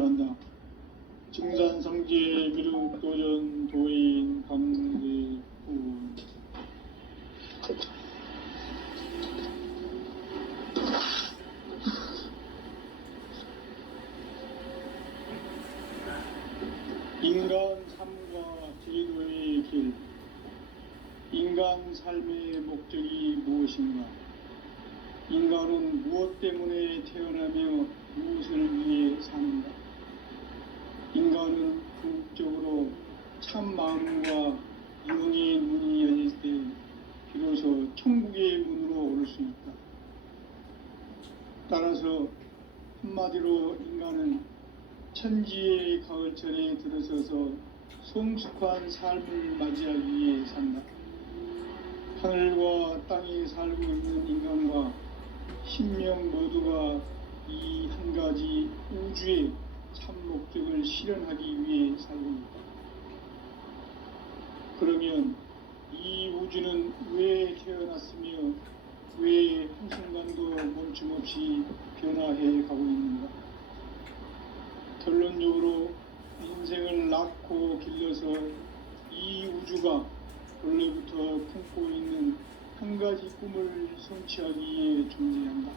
존재한다. 증산상제 미륵도전 도인 강대훈. 인간 삶과 제도의 길. 인간 삶의 목적이 무엇인가? 인간은 무엇 때문에 태어나며 무엇을 위해 사는가? 인간은 궁극적으로 참 마음과 영의 문이 열릴 때 비로소 천국의 문으로 오를 수 있다. 따라서 한마디로 인간은 천지의 가을철에 들어서서 성숙한 삶을 맞이하기 위해 산다. 하늘과 땅에 살고 있는 인간과 신명 모두가 이 한 가지 우주의 참 목적을 실현하기 위해 살고 있다. 그러면 이 우주는 왜 태어났으며 왜 한순간도 멈춤없이 변화해 가고 있는가? 결론적으로 인생을 낳고 길러서 이 우주가 원래부터 품고 있는 한 가지 꿈을 성취하기 위해 존재한다.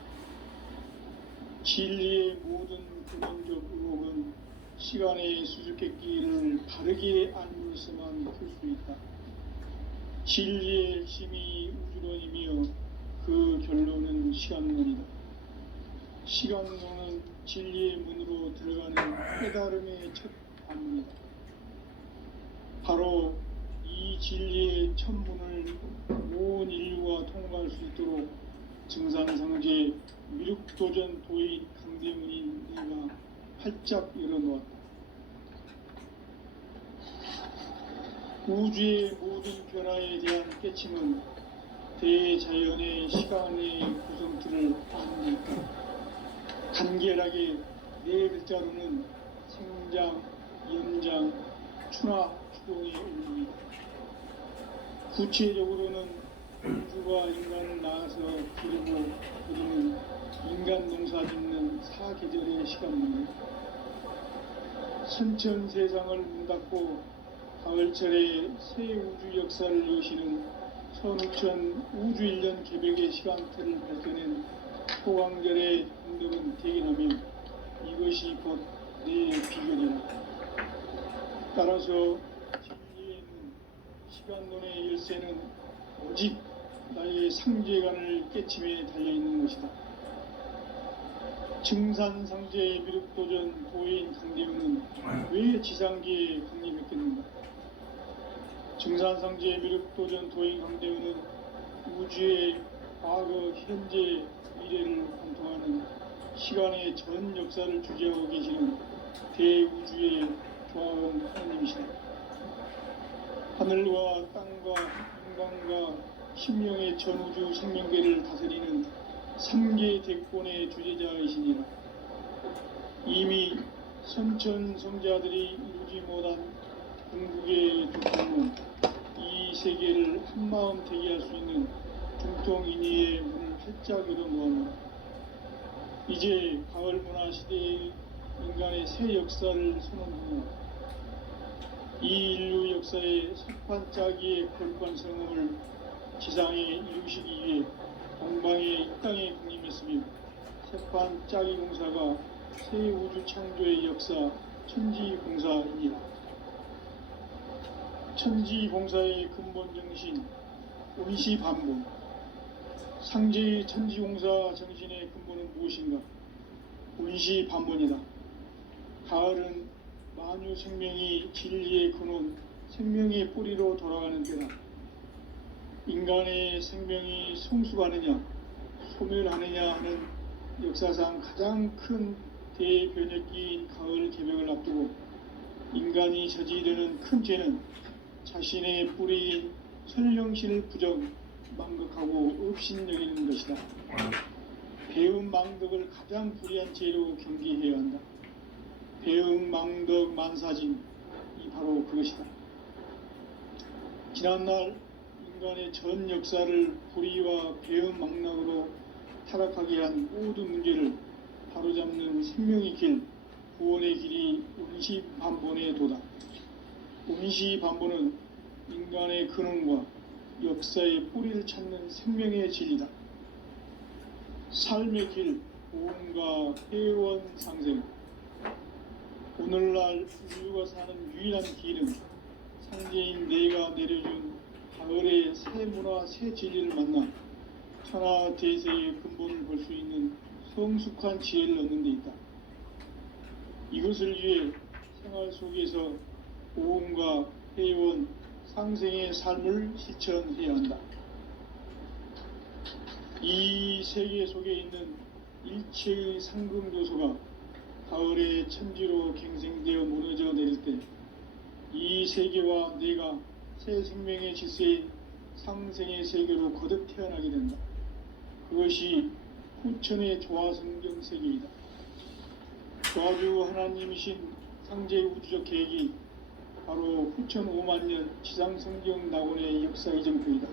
진리의 모든 근원적 의혹은 시간의 수수께끼를 바르게 알면서만 풀 수 있다. 진리의 핵심이 우주론이며 그 결론은 시간론이다. 시간론은 진리의 문으로 들어가는 깨달음의 첫 관문이다. 바로 이 진리의 첫 문을 온 인류가 통과할 수 있도록 증산상제 미륵도전 도인 강대문인 내가 활짝 열어놓았다. 우주의 모든 변화에 대한 깨침은 대자연의 시간의 구성틀을 아닙니까? 간결하게 네 글자로는 생장, 연장, 추나 추동의 의미입니다. 구체적으로는 우주가 인간을 낳아서 기르고 기르는 인간 농사 짓는 사계절의 시간입니다. 선천 세상을 문 닫고 가을철에 새 우주 역사를 여시는 선우천 우주일년 개벽의 시간틀을 밝혀낸 호광절의 운동은 대견하며 이것이 곧 내 비결이라. 따라서 진리의 문, 시간론의 열쇠는 오직 나의 상제관을 깨침에 달려있는 것이다. 증산상제 미륵도전 도인 강대훈은 왜 지상계에 강림했겠는가? 증산상제 미륵도전 도인 강대훈은 우주의 과거, 현재, 미래를 관통하는 시간의 전 역사를 주재하고 계시는 대우주의 조화원 하나님이시다. 하늘과 땅과 인간과 신명의 전우주 생명계를 다스리는 3계 대권의 주재자이시니라. 이미 선천성자들이 이루지 못한 궁극의 두통은 이 세계를 한마음 되게 할 수 있는 중통인의의 문을 활짝 열어놓았노라. 이제 가을 문화 시대의 인간의 새 역사를 선언하며 이 인류 역사의 석판짜기의 거룩한 성음을 지상에 이루시기 위해 동방의 이 땅에 군림했으며 석판짜기 공사가 새 우주 창조의 역사 천지공사이니라. 천지공사의 근본 정신 온시반복. 상제의 천지공사 정신의 근본은 무엇인가? 온시반복이다. 가을은 만유 생명이 진리의 근원, 생명의 뿌리로 돌아가는 때다. 인간의 생명이 성숙하느냐, 소멸하느냐 하는 역사상 가장 큰 대변혁기인 가을 개벽을 앞두고 인간이 저지르는 큰 죄는 자신의 뿌리인 선령신을 부정, 망극하고 업신여기는 것이다. 배음 망덕을 가장 불의한 죄로 경계해야 한다. 배음 망덕 만사짐이 바로 그것이다. 지난날 인간의 전 역사를 불의와 배음 망락으로 타락하게 한 모든 문제를 바로잡는 생명의 길, 구원의 길이 운시반본에 도다. 운시반본은 인간의 근원과 역사의 뿌리를 찾는 생명의 진리다. 삶의 길, 보험과 회원 상생. 오늘날 인류가 사는 유일한 길은 상제인 내가 내려준 가을의 새 문화, 새 진리를 만나 천하 대세의 근본을 볼 수 있는 성숙한 지혜를 얻는 데 있다. 이것을 위해 생활 속에서 보험과 회원, 상생의 삶을 실천해야 한다. 이 세계 속에 있는 일체의 상금 요소가 가을의 천지로 갱생되어 무너져 내릴 때 이 세계와 내가 새 생명의 질서의 상생의 세계로 거듭 태어나게 된다. 그것이 후천의 조화성경 세계이다. 조화주 하나님이신 상제의 우주적 계획이 바로 후천 5만년 지상성경 낙원의 역사 이정표이다.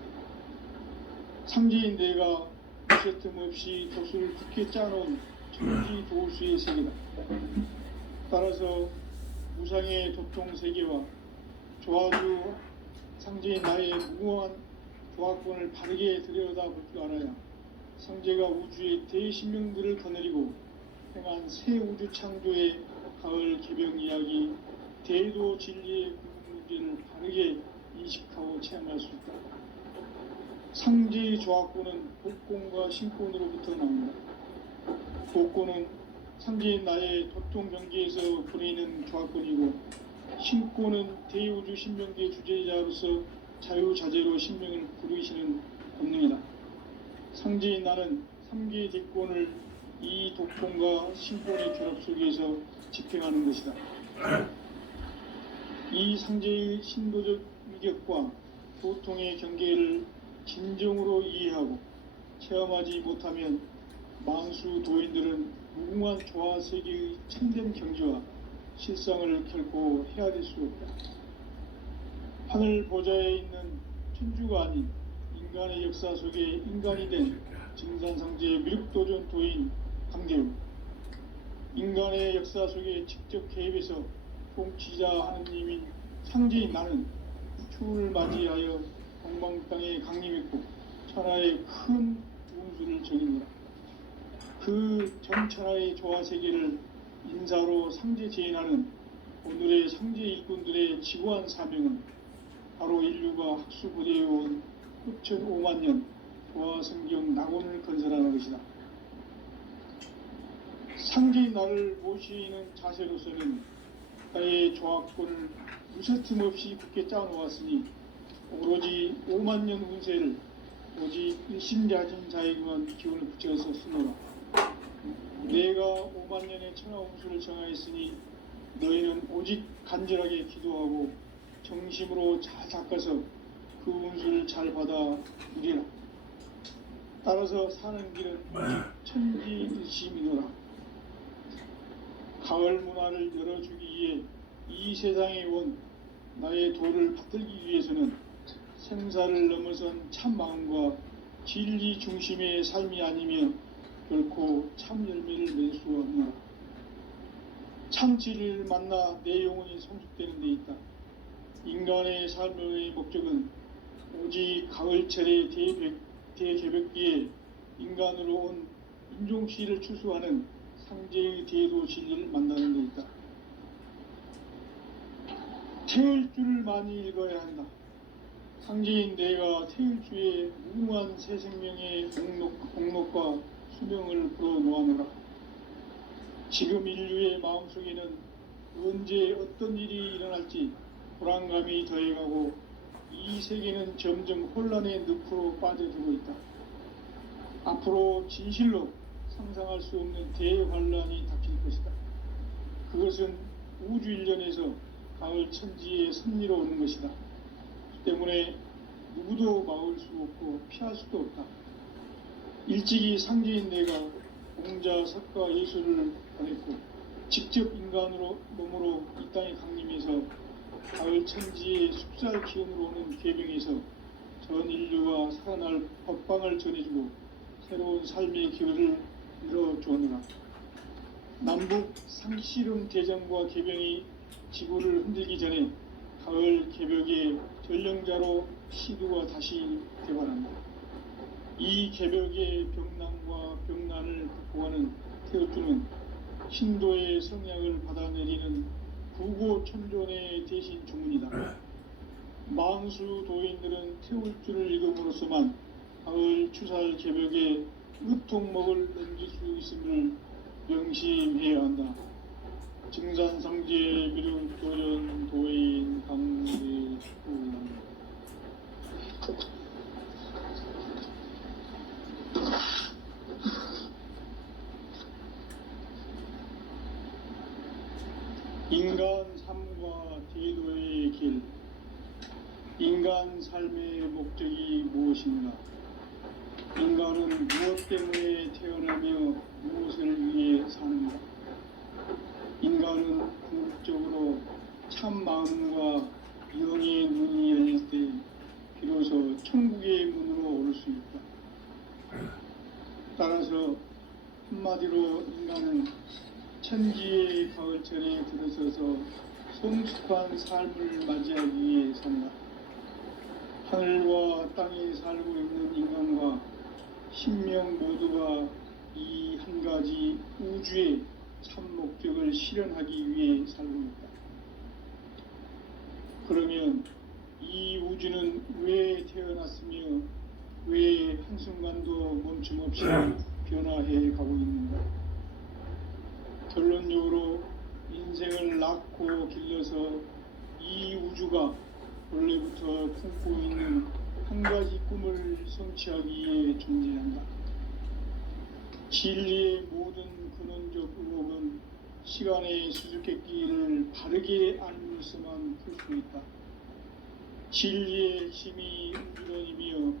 상제인 내가 무쇠틈 없이 도수를 굳게 짜놓은 천지 도수의 세계다. 따라서 무상의 도통 세계와 조화주 상제인 나의 무궁한 조화권을 바르게 들여다볼 줄 알아야 상제가 우주의 대신명들을 거느리고 행한 새 우주 창조의 가을 개병 이야기, 대도 진리의 궁극 문제를 바르게 인식하고 체험할 수 있다. 상제의 조화권은 복권과 신권으로부터 나온다. 복권은 상제인 나의 도통 경계에서 보내는 조화권이고, 신권은 대우주 신명계 주제자로서 자유자재로 신명을 부르시는 본능이다. 상제인 나는 3개의 대권을 이 독권과 신권의 결합 속에서 집행하는 것이다. 이 상제의 신도적 위격과 도통의 경계를 진정으로 이해하고 체험하지 못하면 만수 도인들은 무궁한 조화 세계의 참된 경지와 실상을 결코 헤아릴 수 없다. 하늘 보좌에 있는 천주가 아닌 인간의 역사 속에 인간이 된 증산상제의 미륵도전 도인 강대우, 인간의 역사 속에 직접 개입해서 통치자 하느님인 상제인 나는 추운을 맞이하여 동방 땅에 강림했고 천하의 큰 운수를 적입니다. 그 전천하의 조화 세계를 인사로 상제 제인하는 오늘의 상제 일꾼들의 지구한 사명은 바로 인류가 학수부대해온 후천 5만년 조화성경 낙원을 건설하는 것이다. 상제인 나를 모시는 자세로서는 나의 조화권을 무쇠틈 없이 굳게 짜놓았으니 오로지 5만년 운세를 오직 일심자진 자에게만 기운을 붙여서 쓰노라. 내가 5만년의 천하 운수를 정하였으니 너희는 오직 간절하게 기도하고 정심으로 잘 닦아서 그 운수를 잘 받아 누리라. 따라서 사는 길은 천지일심이노라. 가을 문화를 열어주기 위해 이 세상에 온 나의 도를 받들기 위해서는 생사를 넘어선 참 마음과 진리 중심의 삶이 아니면 결코 참 열매를 맺을 수 없노라. 참 진리를 만나 내 영혼이 성숙되는 데 있다. 인간의 삶의 목적은 오직 가을철의 대개벽기에 인간으로 온 인종씨를 추수하는 상제의 대도 진리를 만나는 데 있다. 태을 줄을 많이 읽어야 한다. 상제인 내가 태을주의 무궁한 새 생명의 공록과 수명을 불어놓아노라. 지금 인류의 마음속에는 언제 어떤 일이 일어날지 불안감이 더해가고 이 세계는 점점 혼란의 늪으로 빠져들고 있다. 앞으로 진실로 상상할 수 없는 대환란이 닥칠 것이다. 그것은 우주 일련에서 가을 천지의 섭리로 오는 것이다. 때문에 누구도 막을 수 없고 피할 수도 없다. 일찍이 상제인 내가 공자, 석가, 예수를 보냈고 직접 인간으로 몸으로 이 땅에 강림해서 가을 천지의 숲살 기운으로 오는 계병에서 전 인류가 살아날 법방을 전해주고 새로운 삶의 기회를 열어주었노라. 남북 상씨름 대전과 개병이 지구를 흔들기 전에 가을 개벽의 전령자로 시두가 다시 되관한다. 이 개벽의 병난과 병난을 극복하는 태우주는 신도의 성약을 받아내리는 구고천존의 대신 주문이다. 망수 도인들은 태울주를 읽음으로써만 가을 추살 개벽에 으통먹을 넘길 수 있음을 명심해야 한다. 증산상제 미륵 도전 도인 강대구 인간 삶과 제도의 길. 인간 삶의 목적이 무엇인가? 인간은 무엇 때문에 태어나며 무엇을 위해 사는가? 인간은 궁극적으로 참 마음과 영의 문이 열릴 때 비로소 천국의 문으로 오를 수 있다. 따라서 한마디로 인간은 천지의 가을철에 들어서서 성숙한 삶을 맞이하기 위해 산다. 하늘과 땅에 살고 있는 인간과 신명 모두가 이 한 가지 우주의 참 목적을 실현하기 위해 살고 있다. 그러면 이 우주는 왜 태어났으며 왜 한순간도 멈춤없이 변화해 가고 있는가? 결론적으로 인생을 낳고 길러서 이 우주가 원래부터 품고 있는 한 가지 꿈을 성취하기 위해 존재한다. 진리의 모든 근원적 의혹은 시간의 수수께끼를 바르게 알면서만 풀 수 있다. 진리의 힘이 우주론이며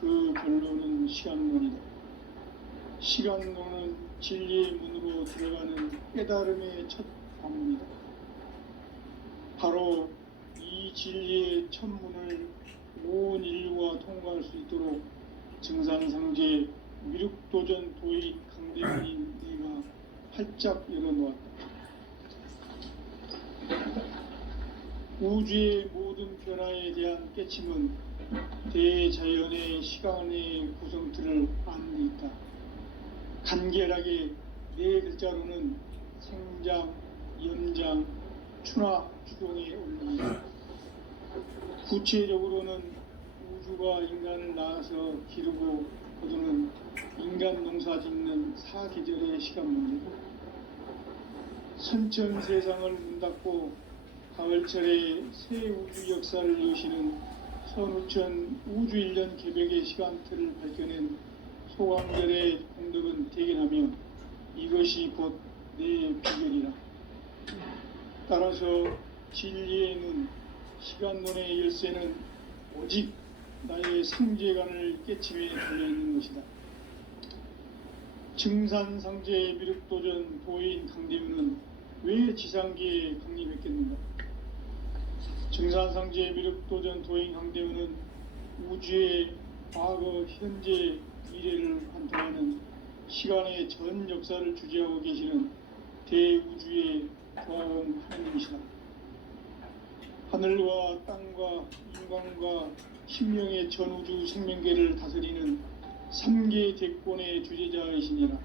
그 결론은 시간론이다. 시간론은 진리의 문으로 들어가는 깨달음의 첫 관문이다. 바로 이 진리의 첫 문을 온 인류가 통과할 수 있도록 증산상제 미륵도전 도인 강대문인 내가 활짝 열어놓았다. 우주의 모든 변화에 대한 깨침은 대자연의 시간의 구성틀을 아는 데 있다. 간결하게 네 글자로는 생장, 연장, 추나 추동에 올립니다. 구체적으로는 우주가 인간을 낳아서 기르고 거두는 인간 농사 짓는 사계절의 시간 문제고, 선천 세상을 문 닫고 가을철에 새 우주 역사를 여시는 선우천 우주일년 개벽의 시간틀을 밝혀낸 소강절의 공덕은 대견하며 이것이 곧 내 비결이라. 따라서 진리의 눈, 시간론의 열쇠는 오직 나의 상제관을 깨침에 달려있는 것이다. 증산상제 미륵도전 도인 강대문은 왜 지상계에 강림했겠는가? 증산상제 미륵도전 도인 강대문은 우주의 과거, 현재, 미래를 관통하는 시간의 전 역사를 주재하고 계시는 대우주의 교황 하나님이시다. 하늘과 땅과 인간과 신명의 전우주 생명계를 다스리는 3계 대권의 주재자이시니라.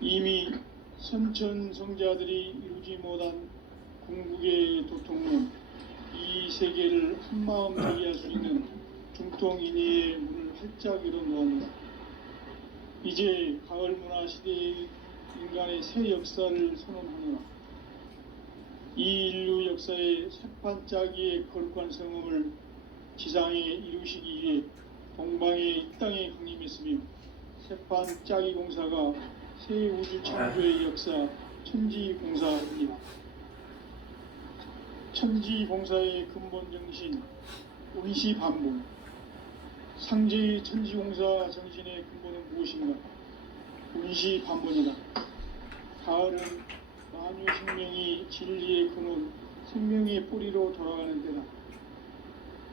이미 선천성자들이 이루지 못한 궁극의 도통론, 이 세계를 한마음 되게 할 수 있는 중통인의의 문을 활짝 열어놓았다. 이제 가을 문화 시대의 인간의 새 역사를 선언하노라. 이 인류 역사의 새판짜기의 거룩한 성음을 지상에 이루시기 위해 동방의 이 땅에 강림했으며, 새판짜기 공사가 새 우주 창조의 역사 천지공사입니다. 천지공사의 근본 정신 운시반복. 상제의 천지공사 정신의 근본은 무엇인가? 운시반복이다. 가을은 만유 생명이 진리의 근원, 생명의 뿌리로 돌아가는 때다.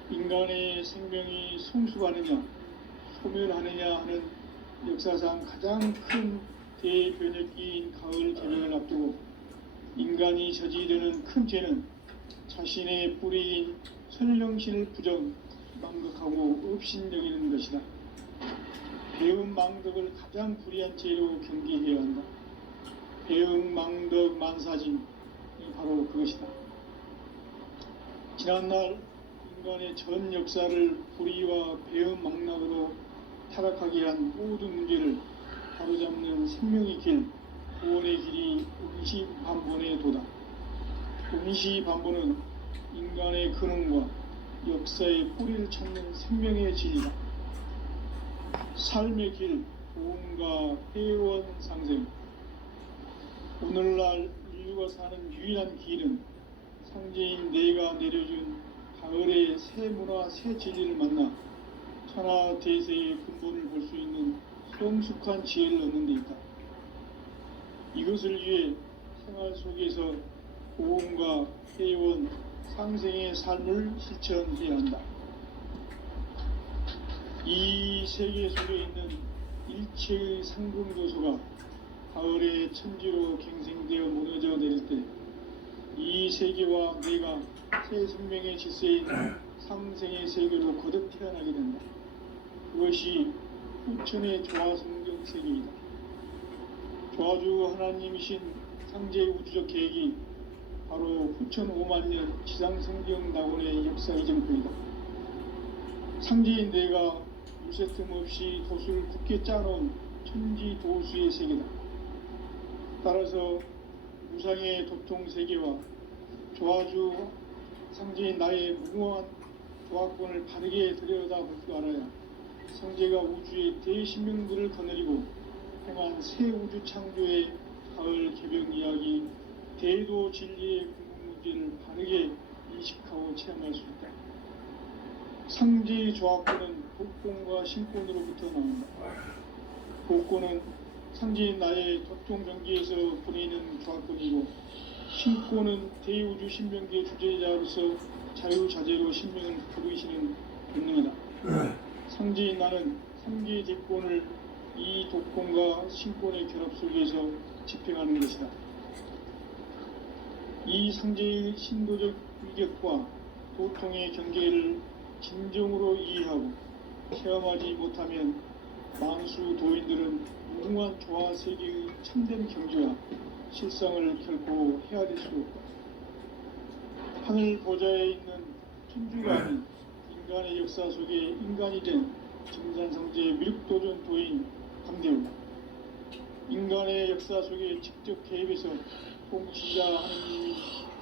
인간의 생명이 성숙하느냐, 소멸하느냐 하는 역사상 가장 큰 대변혁기인 가을 개명을 앞두고 인간이 저지르는 큰 죄는 자신의 뿌리인 선령신을 부정, 망각하고 업신여기는 것이다. 배음 망덕을 가장 불의한 죄로 경계해야 한다. 배음 망덕 만사진이 바로 그것이다. 지난날 인간의 전 역사를 불의와 배음 망락으로 타락하게 한 모든 문제를 바로잡는 생명의 길, 구원의 길이 음시반본의 도다. 음시반본은 인간의 근원과 역사의 뿌리를 찾는 생명의 진리다. 삶의 길, 보험과 회원 상생. 오늘날 인류가 사는 유일한 길은 상제인 내가 내려준 가을의 새 문화, 새 진리를 만나 천하 대세의 근본을 볼 수 있는 성숙한 지혜를 얻는 데 있다. 이것을 위해 생활 속에서 보험과 회원, 상생의 삶을 실천해야 한다. 이 세계 속에 있는 일체의 상금도소가 가을의 천지로 갱생되어 무너져 내릴 때 이 세계와 내가 새 생명의 질서인 상생의 세계로 거듭 태어나게 된다. 그것이 후천의 조화성경 세계이다. 조화주 하나님이신 상제 우주적 계획이 바로 후천 5만년 지상성경 낙원의 역사 이정표이다. 상제인 내가 무쇠틈 없이 도수를 굳게 짜놓은 천지 도수의 세계다. 따라서 무상의 도통 세계와 조화주 상제인 나의 무궁한 조화권을 바르게 들여다볼 줄 알아야 성제가 우주의 대신명들을 거느리고 행한 새 우주 창조의 가을 개병 이야기, 대도 진리의 궁극문제를 바르게 인식하고 체험할 수 있다. 상제의 조화권은 복권과 신권으로부터 나온다. 복권은 상제인 나의 도통 경계에서 보내는 조화권이고, 신권은 대우주 신명기의 주제자로서 자유자재로 신명을 부르시는 본능이다. 상제인 나는 상계의 대권을 이 독권과 신권의 결합 속에서 집행하는 것이다. 이 상제의 신도적 위격과 도통의 경계를 진정으로 이해하고 체험하지 못하면 만수 도인들은 무궁한 조화 세계의 참된 경지와 실상을 결코 헤아릴 수 없다. 하늘 보좌에 있는 천주가 인간의 역사 속에 인간이 된 증산성제 밀육도전 도인 감대우, 인간의 역사 속에 직접 개입해서 통치자 하느님이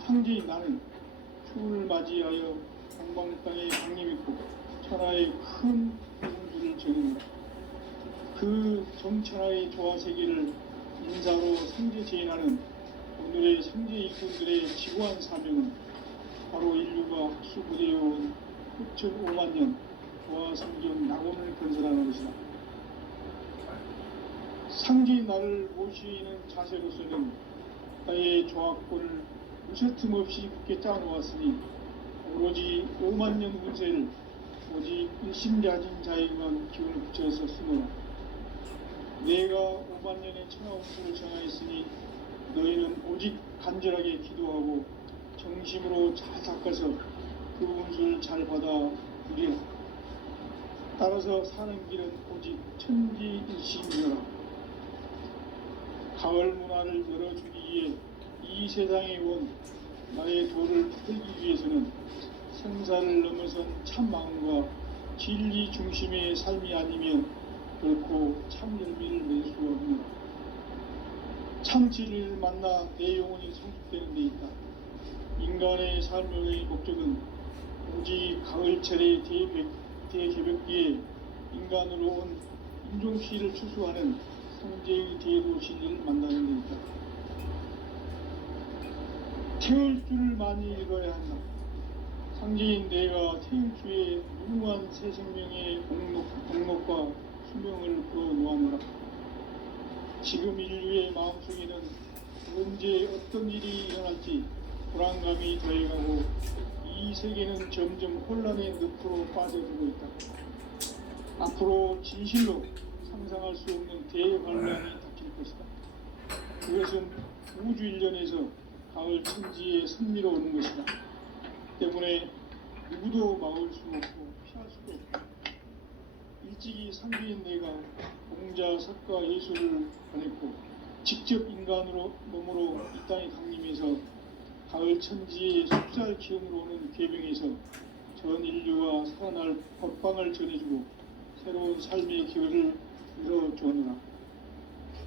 상제인 나는 추운을 맞이하여 방방 땅에 강림했고 천하의 큰 공주를 정했노라. 그 정천하의 조화세계를 인사로 상제 제인하는 오늘의 상제 일꾼들의 지구한 사명은 바로 인류가 학수부대해온 6,5만 년 조화성경 낙원을 건설하는 것이다. 상제인 나를 모시는 자세로서는 나의 조화권을 무쇠틈 없이 굳게 짜놓았으니 오로지 5만 년 운세를 오직 일심자진 자에게만 기운을 붙여서 쓰노라. 내가 5만 년의 천하 운수를 정하였으니 너희는 오직 간절하게 기도하고 정심으로 잘 닦아서 그 운수를 잘 받아 누리라. 따라서 사는 길은 오직 천지일심이라. 가을 문화를 열어주기 위해 이 세상에 온 나의 도를 풀기 위해서는 생사를 넘어선 참 마음과 진리 중심의 삶이 아니면 결코 참 열매를 낼 수 없는 참 진리를 만나 내 영혼이 성숙되는 데 있다. 인간의 삶의 목적은 오직 가을철의 대개벽기에 인간으로 온 인종시를 추수하는 성제의 대도 진리를 만나는 데 있다. 태울 줄을 많이 읽어야 한다. 상제인 내가 태울 주의 무궁한 새 생명의 공록과 수명을 불어놓아노라. 지금 인류의 마음속에는 언제 어떤 일이 일어날지 불안감이 더해가고 이 세계는 점점 혼란의 늪으로 빠져들고 있다. 앞으로 진실로 상상할 수 없는 대환란이 닥칠 있을 것이다. 그것은 우주 일련에서 가을 천지의 섭리로 오는 것이다. 때문에 누구도 막을 수 없고 피할 수도 없다. 일찍이 상비인 내가 공자, 석가, 예수를 보냈고 직접 인간으로 몸으로 이 땅에 강림해서 가을 천지의 속살 기운으로 오는 계병에서 전 인류가 살아날 법방을 전해주고 새로운 삶의 기회를 열어주었노라.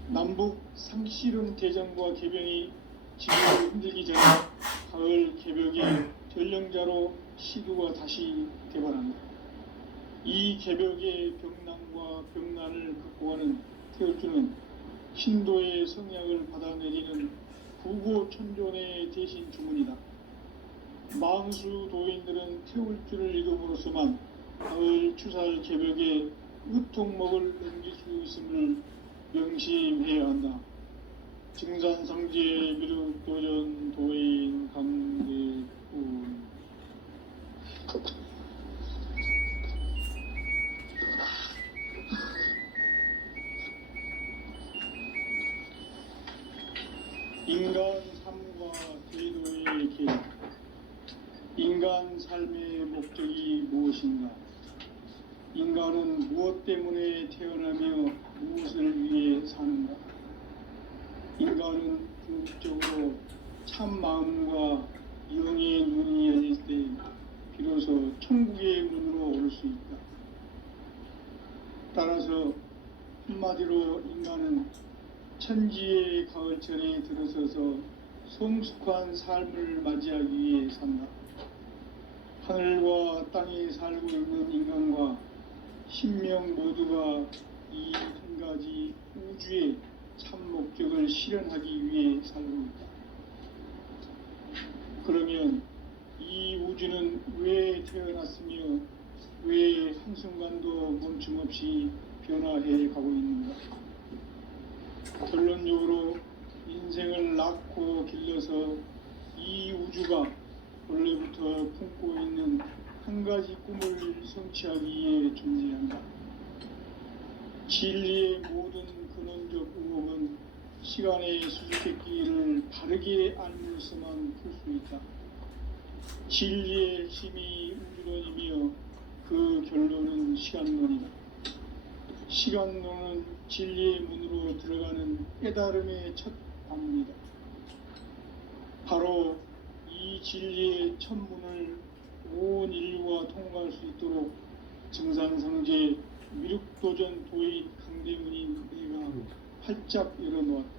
남북 상씨름 대전과 계병이 지구를 흔들기 전에 가을 개벽의 전령자로 시두가 다시 개발한다. 이 개벽의 병난과 병난을 극복하는 태울주는 신도의 성약을 받아내리는 구고천존의 대신 주문이다. 망수 도인들은 태울주를 이름으로서만 가을 추살 개벽의 으통목을 넘길 수 있음을 명심해야 한다. 증산상제 미륵도전 도인 강대군. 인간 삶과 제도의 계획. 인간 삶의 목적이 무엇인가? 인간은 무엇 때문에 태어나며 무엇을 위해 사는가? 인간은 궁극적으로 참 마음과 영의 눈이 열릴 때 비로소 천국의 문으로 올 수 있다. 따라서 한마디로 인간은 천지의 가을철에 들어서서 성숙한 삶을 맞이하기 위해 산다. 하늘과 땅에 살고 있는 인간과 신명 모두가 이 한 가지 우주의 참 목적을 실현하기 위해 살고 있다. 그러면 이 우주는 왜 태어났으며 왜 한순간도 멈춤없이 변화해 가고 있는가? 결론적으로 인생을 낳고 길러서 이 우주가 원래부터 품고 있는 한 가지 꿈을 성취하기 위해 존재한다. 진리의 모든 근원적 의혹은 시간의 수수께끼를 바르게 알면서만 풀 수 있다. 진리의 힘이 우주론이며 그 결론은 시간론이다. 시간론은 진리의 문으로 들어가는 깨달음의 첫 방문이다. 바로 이 진리의 첫 문을 온 인류가 통과할 수 있도록 증산상제 미륵도전 도인 강대문인 내가 활짝 열어놓았다.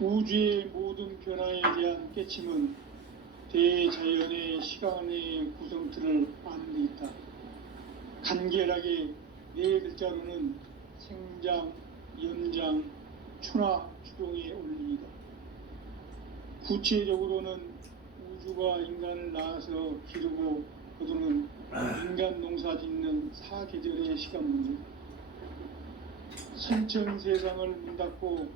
우주의 모든 변화에 대한 깨침은 대자연의 시간의 구성틀을 아는 데 있다. 간결하게 네 글자로는 생장, 연장, 추나 추동의 원리이다. 구체적으로는 우주가 인간을 낳아서 기르고 거두는 인간 농사 짓는 사계절의 시간 문제. 선천 세상을 문 닫고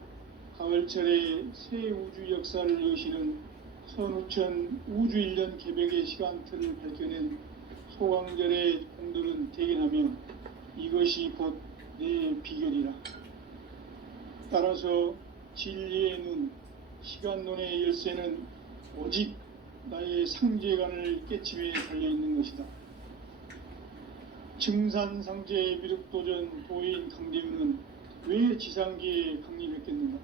가을철에 새 우주 역사를 여시는 선우천 우주 일년 개벽의 시간틀을 밝혀낸 소강절의 공들은 대견하며 이것이 곧 내 비결이라. 따라서 진리의 눈, 시간론의 열쇠는 오직 나의 상제관을 깨침에 달려있는 것이다. 증산상제 미륵도전 도인 강대문은 왜 지상계에 강림했겠는가?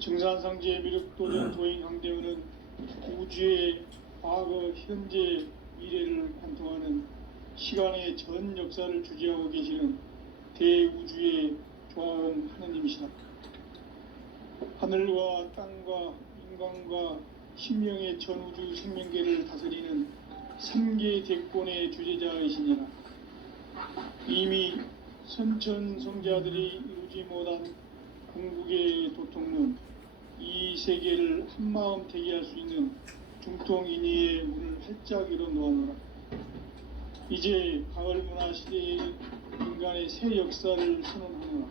증산상제 미륵도전 도인 강대문은 우주의 과거, 현재, 미래를 관통하는 시간의 전 역사를 주재하고 계시는 대우주의 조화원 하느님이시다. 하늘과 땅과 인간과 신명의 전우주 생명계를 다스리는 3계 대권의 주제자이시니라. 이미 선천성자들이 이루지 못한 궁극의 도통론, 이 세계를 한마음 되게 할 수 있는 중통인의의 문을 활짝 열어놓아노라. 이제 가을 문화 시대의 인간의 새 역사를 선언하노라.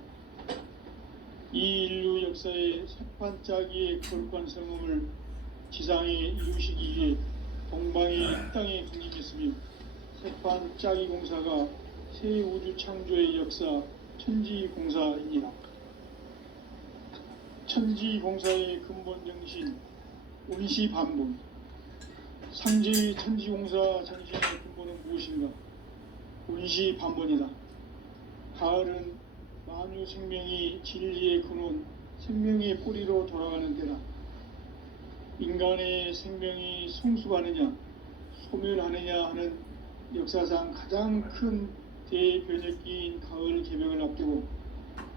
이 인류 역사의 새반짝이의 거룩한 성음을 지상에 이루시기 위해 동방이 이 땅에 강림했으며 새반짝이 공사가 새 우주 창조의 역사 천지공사입니다. 천지공사의 근본 정신 운시반본. 상제의 천지공사 정신의 근본은 무엇인가? 운시반본이다. 가을은 만유 생명이 진리의 근원, 생명의 뿌리로 돌아가는 때다. 인간의 생명이 성숙하느냐, 소멸하느냐 하는 역사상 가장 큰 대변혁기인 가을 개명을 앞두고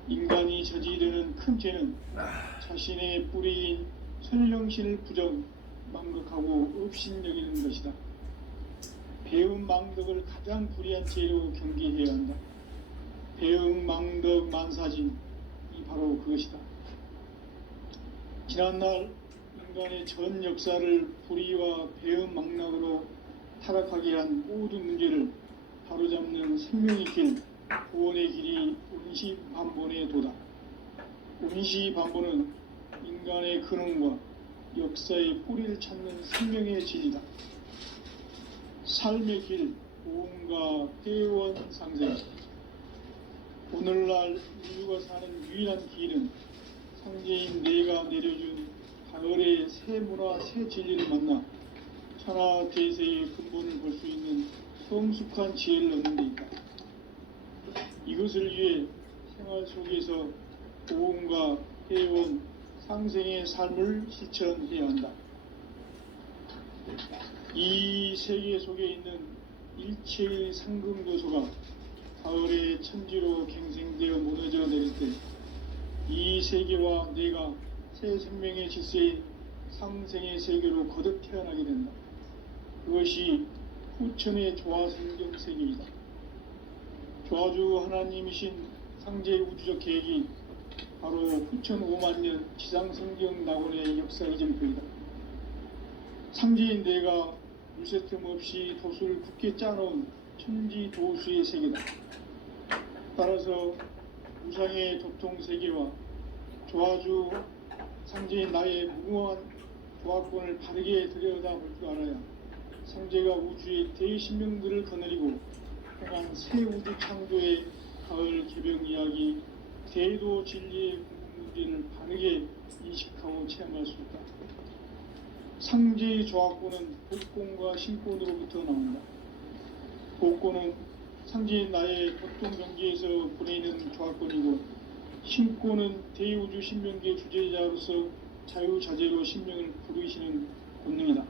인간이 저지르는 큰 죄는 자신의 뿌리인 선령신을 부정, 망극하고 업신여기는 것이다. 배음 망덕을 가장 불의한 죄로 경계해야 한다. 배음 망덕 만사진이 바로 그것이다. 지난날 인간의 전 역사를 불의와 배음 망락으로 타락하게 한 모든 문제를 바로잡는 생명의 길, 구원의 길이 운시반본의 도다. 운시반본은 인간의 근원과 역사의 뿌리를 찾는 생명의 진리다. 삶의 길, 보험과 회원 상생. 오늘날 인류가 사는 유일한 길은 상제인 내가 내려준 가을의 새 문화, 새 진리를 만나 천하 대세의 근본을 볼 수 있는 성숙한 지혜를 얻는 데 있다. 이것을 위해 생활 속에서 보험과 회원, 상생의 삶을 실천해야 한다. 이 세계 속에 있는 일체의 상금도소가 가을의 천지로 갱생되어 무너져 내릴 때 이 세계와 내가 새 생명의 질서인 상생의 세계로 거듭 태어나게 된다. 그것이 후천의 조화성경 세계이다. 조화주 하나님이신 상제 우주적 계획이 바로 후천 5만년 지상성경 낙원의 역사 이정표이다. 상제인 내가 물새 틈 없이 도수를 굳게 짜놓은 천지 도수의 세계다. 따라서 우상의 도통 세계와 조화주 상제인 나의 무궁한 조화권을 바르게 들여다볼 줄 알아야 상제가 우주의 대신명들을 거느리고 행한 새 우주 창조의 가을 개병 이야기, 대도 진리의 궁극 문제를 바르게 인식하고 체험할 수 있다. 상제의 조화권은 복권과 신권으로부터 나온다. 복권은 상제인 나의 보통 경계에서 보내는 조화권이고, 신권은 대우주 신명계 주제자로서 자유자재로 신명을 부르시는 본능이다.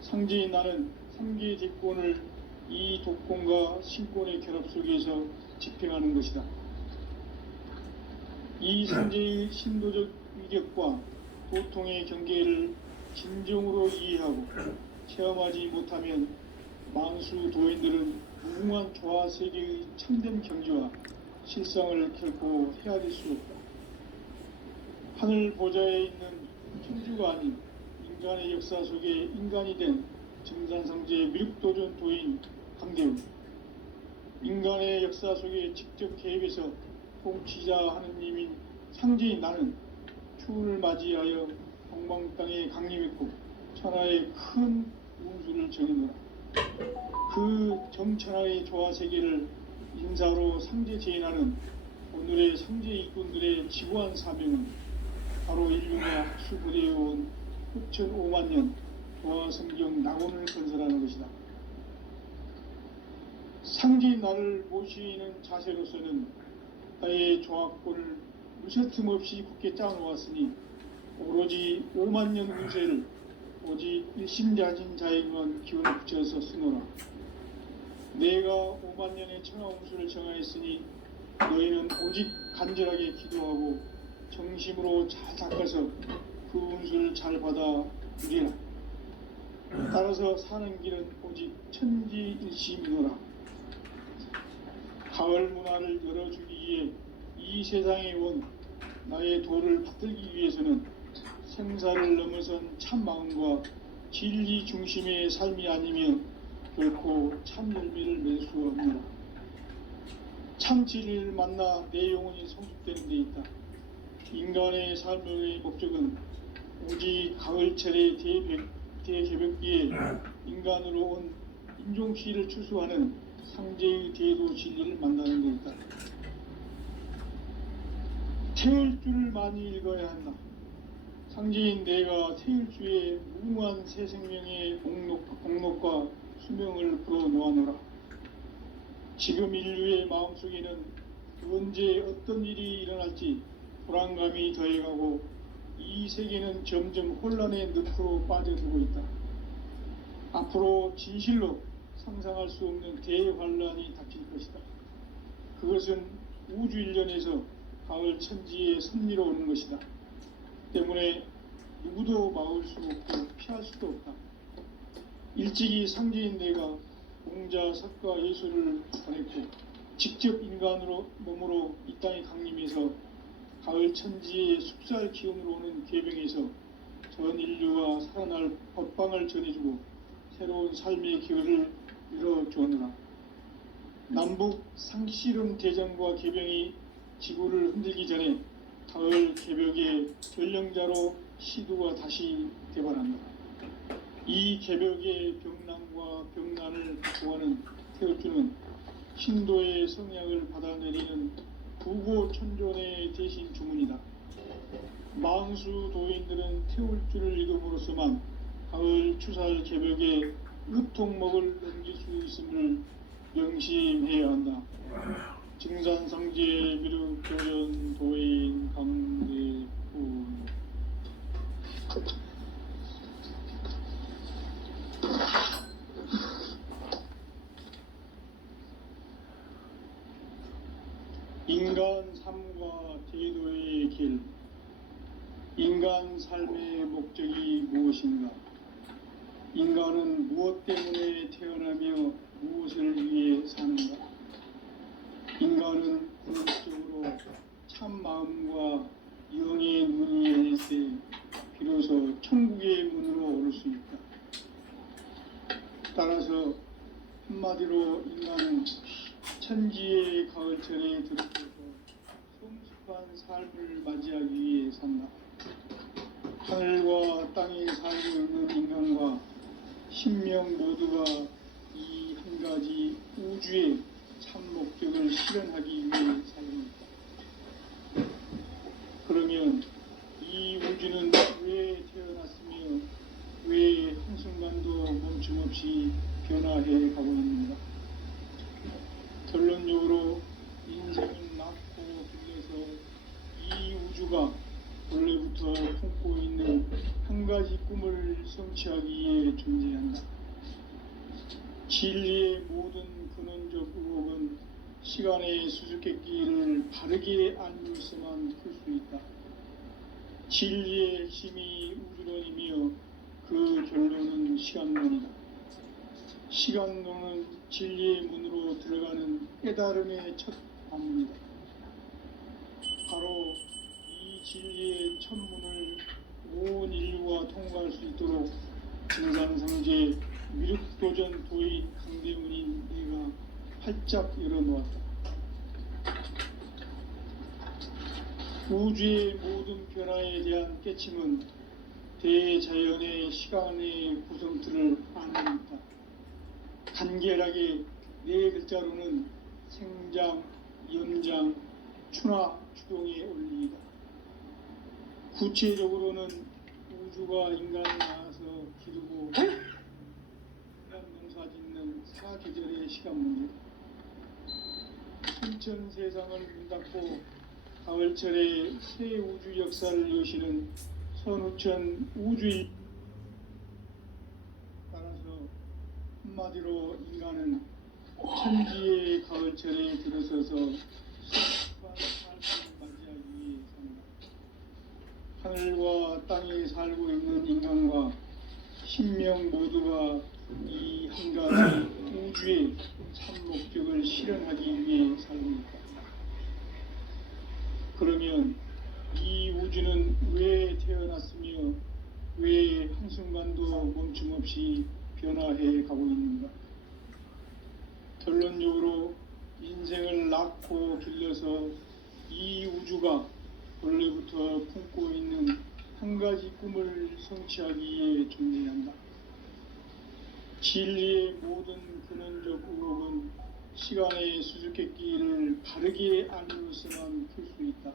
상제인 나는 3개의 대권을 이 독권과 신권의 결합 속에서 집행하는 것이다. 이 상제의 신도적 위력과 도통의 경계를 진정으로 이해하고 체험하지 못하면 만수 도인들은 무궁한 조화 세계의 참된 경지와 실상을 결코 헤아릴 수 없다. 하늘 보좌에 있는 천주가 아닌 인간의 역사 속에 인간이 된 정산상제의 미륵도전 도인 강대우, 인간의 역사 속에 직접 개입해서 통치자 하느님인 상제인 나는 추운을 맞이하여 동방 땅에 강림했고 천하의 큰 운수를 정해놓아 그 정천하의 조화 세계를 인사로 상제 제인하는 오늘의 상제 일꾼들의 지구한 사명은 바로 인류가 수부되어온 후천 5만년 조화성경 낙원을 건설하는 것이다. 상제인 나를 모시는 자세로서는 나의 조화권을 무쇠틈 없이 굳게 짜놓았으니 오로지 5만년 운세를 오직 일심자진 자에게만 기운을 붙여서 쓰노라. 내가 5만년의 천하운수를 정하였으니 너희는 오직 간절하게 기도하고 정심으로 잘 닦아서 그 운수를 잘 받아 누리라. 따라서 사는 길은 오직 천지일심이노라. 가을 문화를 열어주기 위해 이 세상에 온 나의 도를 받들기 위해서는 생사를 넘어선 참 마음과 진리 중심의 삶이 아니면 결코 참 열매를 맺을 수 없노라. 참 진리를 만나 내 영혼이 성숙되는 데 있다. 인간의 삶의 목적은 오직 가을철의 대개벽기에 인간으로 온 인종피를 추수하는 상제의 대도 진리를 만나는 것이다. 태을 줄을 많이 읽어야 한다. 상제인 내가 태을 주에 무궁한 새 생명의 공록과 수명을 불어놓아노라. 지금 인류의 마음속에는 언제 어떤 일이 일어날지 불안감이 더해가고 이 세계는 점점 혼란의 늪으로 빠져들고 있다. 앞으로 진실로 상상할 수 없는 대환란이 닥칠 것이다. 그것은 우주 일련에서 가을 천지의 섭리로 오는 것이다. 때문에 누구도 막을 수 없고 피할 수도 없다. 일찍이 상제인 내가 공자, 석가, 예수를 보냈고 직접 인간으로 몸으로 이 땅에 강림해서 가을 천지의 숲살 기운으로 오는 계병에서 전 인류가 살아날 법방을 전해주고 새로운 삶의 기회를 이뤄주었노라. 남북 상씨름 대전과 계병이 지구를 흔들기 전에 가을 개벽의 전령자로 시두가 다시 대발한다. 이 개벽의 병난과 병난을 구하는 태울주는 신도의 성약을 받아내리는 부고천존의 대신 주문이다. 망수 도인들은 태울주를 읽음으로써만 가을 추살 개벽의 읍통목을 넘길 수 있음을 명심해야 한다. 증산상제 미륵교련 도인 강대훈. 인간 삶과 제도의 길. 인간 삶의 목적이 무엇인가? 인간은 무엇 때문에 태어나며 무엇을 위해 사는가? 인간은 궁극적으로 참 마음과 영의 문이 열릴 때 비로소 천국의 문으로 오를 수 있다. 따라서 한마디로 인간은 천지의 가을철에 들어서서 성숙한 삶을 맞이하기 위해 산다. 하늘과 땅에 살고 있는 인간과 신명 모두가 이 한 가지 우주의 참 목적을 실현하기 위해 살고 있다. 그러면 이 우주는 왜 태어났으며 왜 한순간도 멈춤없이 변화해 가고 있는가? 결론적으로 인생을 낳고 길러서 이 우주가 원래부터 품고 있는 한 가지 꿈을 성취하기 위해 존재한다. 진리의 모든 근원적 의혹은 시간의 수수께끼를 바르게 알면서만 풀 수 있다. 진리의 핵심이 우주론이며 그 결론은 시간론이다. 시간론은 진리의 문으로 들어가는 깨달음의 첫 관문이다. 바로 이 진리의 첫 문을 온 인류가 통과할 수 있도록 증산상제 미륵도전 도인 강대문인 내가 활짝 열어놓았다. 우주의 모든 변화에 대한 깨침은 대자연의 시간의 구성틀을 안으니까 간결하게 네 글자로는 생장, 연장, 추나, 추동의 원리이다. 구체적으로는 우주가 인간을 낳아서 기르고 인간 농사 짓는 사계절의 시간 문제다. 순천 세상을 문 닫고 가을철에 새 우주 역사를 여시는 선우천 우주인. 따라서 한마디로 인간은 천지의 가을철에 들어서서 성숙한 삶을 맞이하기 위해 산다. 하늘과 땅에 살고 있는 인간과 신명 모두가 이 한 가지 우주의 참 목적을 실현하기 위해 살고 있다. 그러면 이 우주는 왜 태어났으며 왜 한순간도 멈춤없이 변화해 가고 있는가? 결론적으로 인생을 낳고 길러서 이 우주가 원래부터 품고 있는 한 가지 꿈을 성취하기 위해 존재한다. 진리의 모든 근원적 의혹은 시간의 수수께끼를 바르게 알므로서만 풀 수 있다.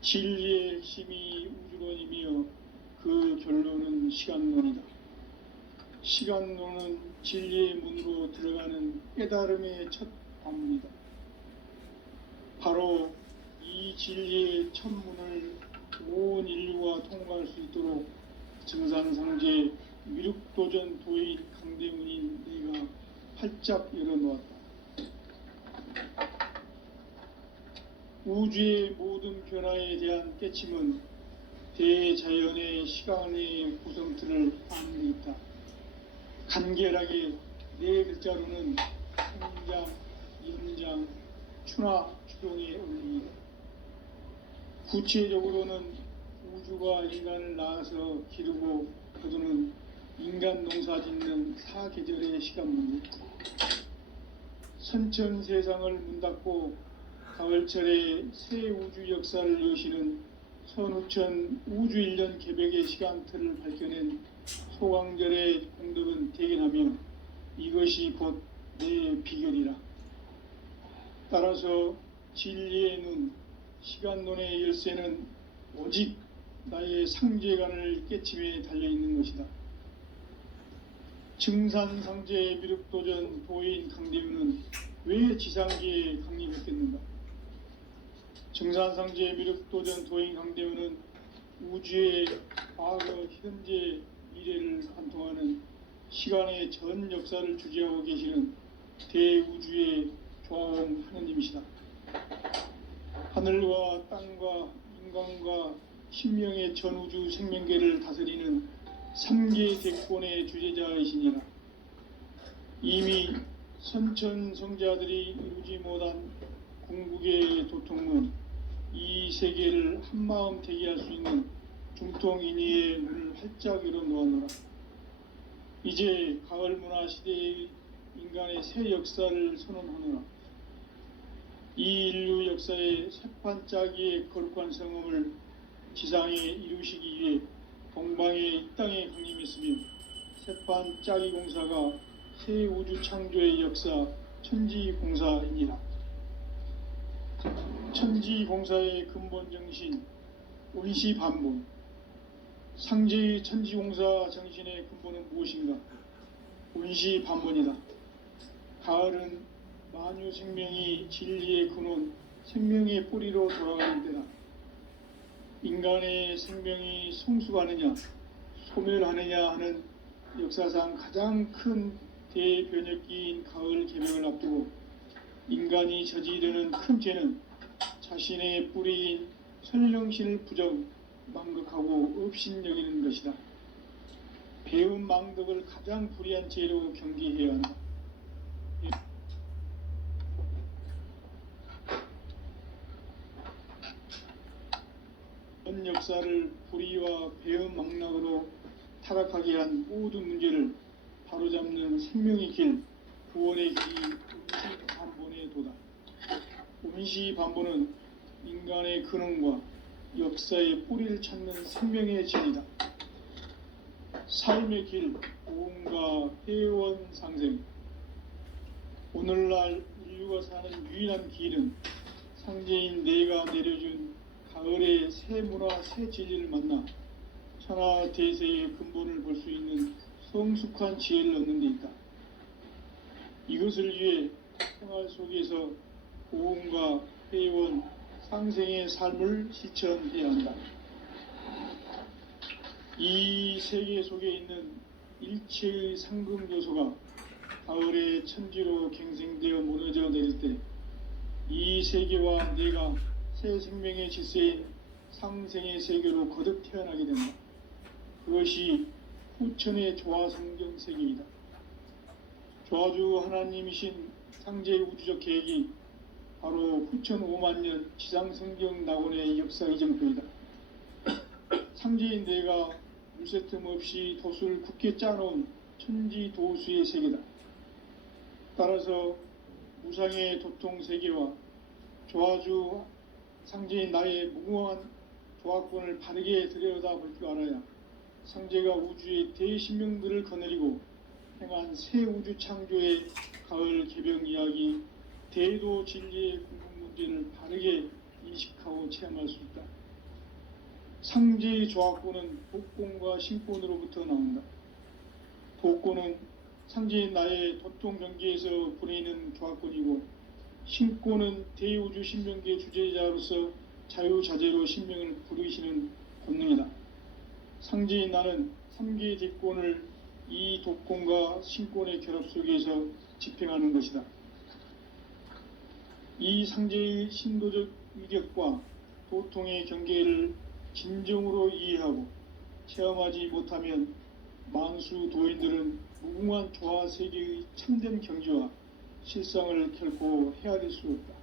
진리의 핵심이 우주론이며 그 결론은 시간론이다. 시간론은 진리의 문으로 들어가는 깨달음의 첫 관문이다. 바로 이 진리의 첫 문을 온 인류가 통과할 수 있도록 증산상제 미륵도전 도인 강대문인 내가 활짝 열어놓았다. 우주의 모든 변화에 대한 깨침은 대자연의 시간의 구성틀을 아는 데 있다. 간결하게 네 글자로는 성장, 연장, 추나 추동에 올리다. 구체적으로는 우주가 인간을 낳아서 기르고 거두는 인간 농사 짓는 사계절의 시간 문제. 선천 세상을 문 닫고 가을철에 새 우주 역사를 여시는 선우천 우주 1년 개벽의 시간틀을 밝혀낸 소강절의 공덕은 대견하며 이것이 곧 내 비결이라. 따라서 진리의 눈, 시간론의 열쇠는 오직 나의 상제관을 깨침에 달려있는 것이다. 증산상제 미륵도전 도인 강대문은 왜 지상계에 강림했겠는가? 증산상제 미륵도전 도인 강대문은 우주의 과거, 현재, 미래를 관통하는 시간의 전 역사를 주재하고 계시는 대우주의 조화원 하느님이시다. 하늘과 땅과 인간과 신명의 전우주 생명계를 다스리는 삼계 대권의 주제자이시니라. 이미 선천성자들이 이루지 못한 궁극의 도통은 이 세계를 한마음 대기할 수 있는 중통인의의 문을 활짝 열어놓아노라. 이제 가을 문화 시대의 인간의 새 역사를 선언하노라. 이 인류 역사의 새판짜기의 거룩한 성음을 지상에 이루시기 위해 동방의 이 땅에 강림했으며 새판짜기 공사가 새 우주 창조의 역사 천지공사이니라. 천지공사의 근본 정신 운시반본. 상제의 천지공사 정신의 근본은 무엇인가? 운시반본이다. 가을은 만유 생명이 진리의 근원, 생명의 뿌리로 돌아가는 때다. 인간의 생명이 성숙하느냐, 소멸하느냐 하는 역사상 가장 큰 대변혁기인 가을 개명을 앞두고 인간이 저지르는 큰 죄는 자신의 뿌리인 설령신을 부정, 망극하고 업신여기는 것이다. 배운 망덕을 가장 불의한 죄로 경계해야 한다. 전 역사를 불의와 배은 망락으로 타락하게 한 모든 문제를 바로잡는 생명의 길, 구원의 길이 운시반본의 도다. 운시반본은 인간의 근원과 역사의 뿌리를 찾는 생명의 진이다. 삶의 길, 고음과 회원 상생. 오늘날 인류가 사는 유일한 길은 상제인 내가 내려준 가을의 새 문화, 새 진리를 만나 천하 대세의 근본을 볼 수 있는 성숙한 지혜를 얻는 데 있다. 이것을 위해 생활 속에서 고음과 회원, 상생의 삶을 실천해야 한다. 이 세계 속에 있는 일체의 상금 요소가 가을의 천지로 갱생되어 무너져 내릴 때 이 세계와 내가 새 생명의 질서인 상생의 세계로 거듭 태어나게 된다. 그것이 후천의 조화성경 세계이다. 조화주 하나님이신 상제의 우주적 계획이 바로 후천 5만 년 지상성경 낙원의 역사 이정표이다. 상제인 내가 물새 틈 없이 도수를 굳게 짜놓은 천지도수의 세계다. 따라서 무상의 도통 세계와 조화주 상제인 나의 무궁한 조화권을 바르게 들여다볼 줄 알아야 상제가 우주의 대신명들을 거느리고 행한 새 우주 창조의 가을 개벽 이야기, 대도 진리의 궁극 문제를 바르게 인식하고 체험할 수 있다. 상제의 조합구는 복권과 신권으로부터 나온다. 복권은 상제의 나의 도통 경계에서 보내는 조합권이고, 신권은 대우주 신명계 주제자로서 자유자재로 신명을 부르시는 본능이다. 상제의 나는 3개의 대권을 이 독권과 신권의 결합 속에서 집행하는 것이다. 이 상제의 신도적 위격과 도통의 경계를 진정으로 이해하고 체험하지 못하면 만수 도인들은 무궁한 조화 세계의 참된 경지와 실상을 결코 헤아릴 수 없다.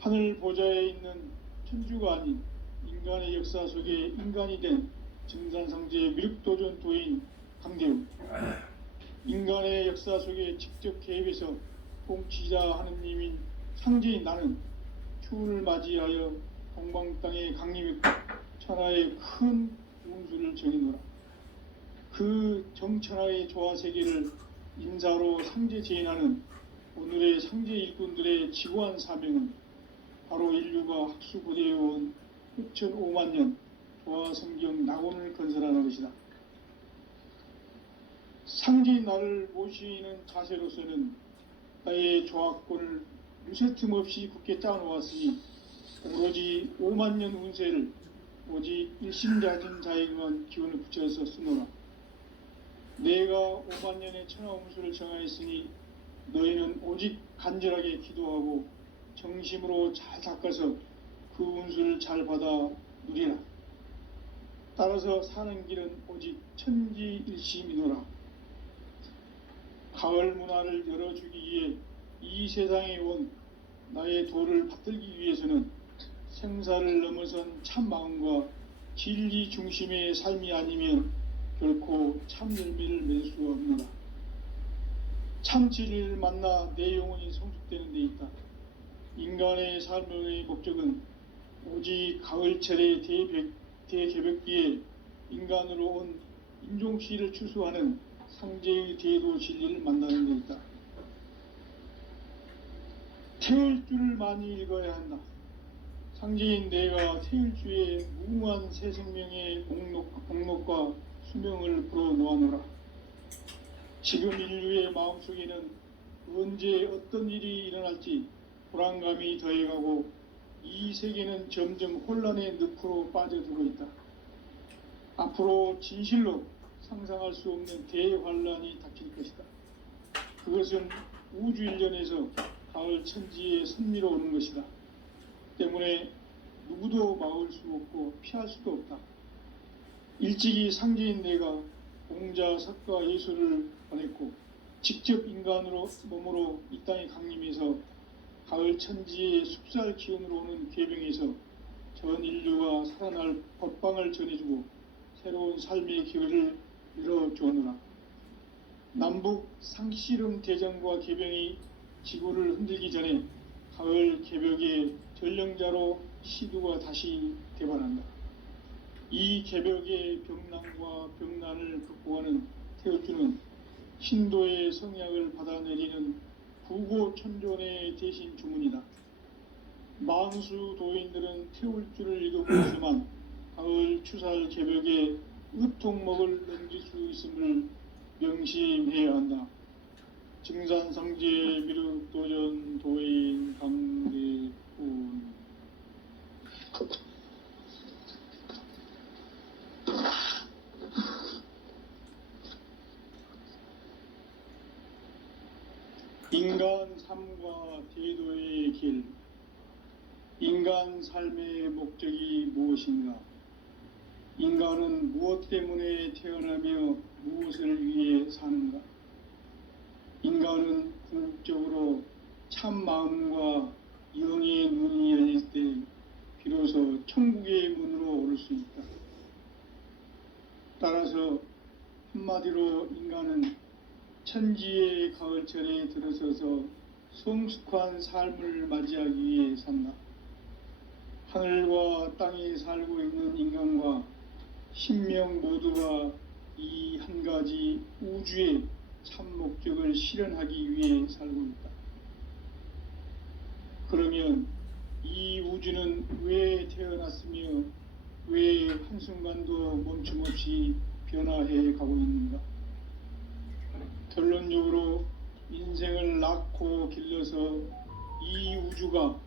하늘 보좌에 있는 천주가 아닌 인간의 역사 속에 인간이 된 증산상제의 미륵도전 도인 강대우, 인간의 역사 속에 직접 개입해서 통치자 하느님인 상제인 나는 추운을 맞이하여 동방 땅에 강림했고 천하의 큰 운수를 정해노라. 그 정천하의 조화세계를 인사로 상제 제인하는 오늘의 상제 일꾼들의 지고한 사명은 바로 인류가 학수고대해온 6,500만 년 조화성경 낙원을 건설하는 것이다. 상제인 나를 모시는 자세로서는 나의 조합권을 유세틈 없이 굳게 짜놓았으니 오로지 5만 년 운세를 오직 일심자진 자에게만 기운을 붙여서 쓰노라. 내가 5만 년의 천하 운수를 정하였으니 너희는 오직 간절하게 기도하고 정심으로 잘 닦아서 그 운수를 잘 받아 누리라. 따라서 사는 길은 오직 천지일심이노라. 가을 문화를 열어주기 위해 이 세상에 온 나의 도를 받들기 위해서는 생사를 넘어선 참 마음과 진리 중심의 삶이 아니면 결코 참 열매를 맺을 수 없노라. 참 진리를 만나 내 영혼이 성숙되는 데 있다. 인간의 삶의 목적은 오직 가을철의 대개벽기에 인간으로 온 인종시를 추수하는 상제의 대도 진리를 만나는 데 있다. 태일주를 많이 읽어야 한다. 상제인 내가 태일주의 무궁한 새 생명의 목록과 수명을 불어놓아노라. 지금 인류의 마음속에는 언제 어떤 일이 일어날지 불안감이 더해가고 이 세계는 점점 혼란의 늪으로 빠져들고 있다. 앞으로 진실로 상상할 수 없는 대환란이 닥칠 것이다. 그것은 우주 일련에서 가을 천지의 선미로 오는 것이다. 때문에 누구도 막을 수 없고 피할 수도 없다. 일찍이 상제인 내가 공자, 석가, 예수를 보냈고 직접 인간으로 몸으로 이 땅에 강림해서 가을 천지의 숲살 기운으로 오는 계병에서 전 인류가 살아날 법방을 전해주고 새로운 삶의 기회를 열어주었노라. 남북 상씨름 대전과 계병이 지구를 흔들기 전에 가을 개벽의 전령자로 시두가 다시 대발한다. 이 개벽의 병난과 병난을 극복하는 태울주는 신도의 성약을 받아내리는 부고천존의 대신 주문이다. 만수 도인들은 태울주를 읽어보지만 가을 추살 개벽에 으통목을 넘길 수 있음을 명심해야 한다. 증산상제 미륵도전 도인 강대훈. 인간 삶과 대도의 길. 인간 삶의 목적이 무엇인가? 인간은 무엇 때문에 태어나며 무엇을 위해 사는가? 인간은 궁극적으로 참 마음과 영의 눈이 열릴 때 비로소 천국의 문으로 오를 수 있다. 따라서 한마디로 인간은 천지의 가을철에 들어서서 성숙한 삶을 맞이하기 위해 산다. 하늘과 땅에 살고 있는 인간과 신명 모두가 이 한 가지 우주의 참 목적을 실현하기 위해 살고 있다. 그러면 이 우주는 왜 태어났으며 왜 한순간도 멈춤 없이 변화해 가고 있는가? 결론적으로 인생을 낳고 길러서 이 우주가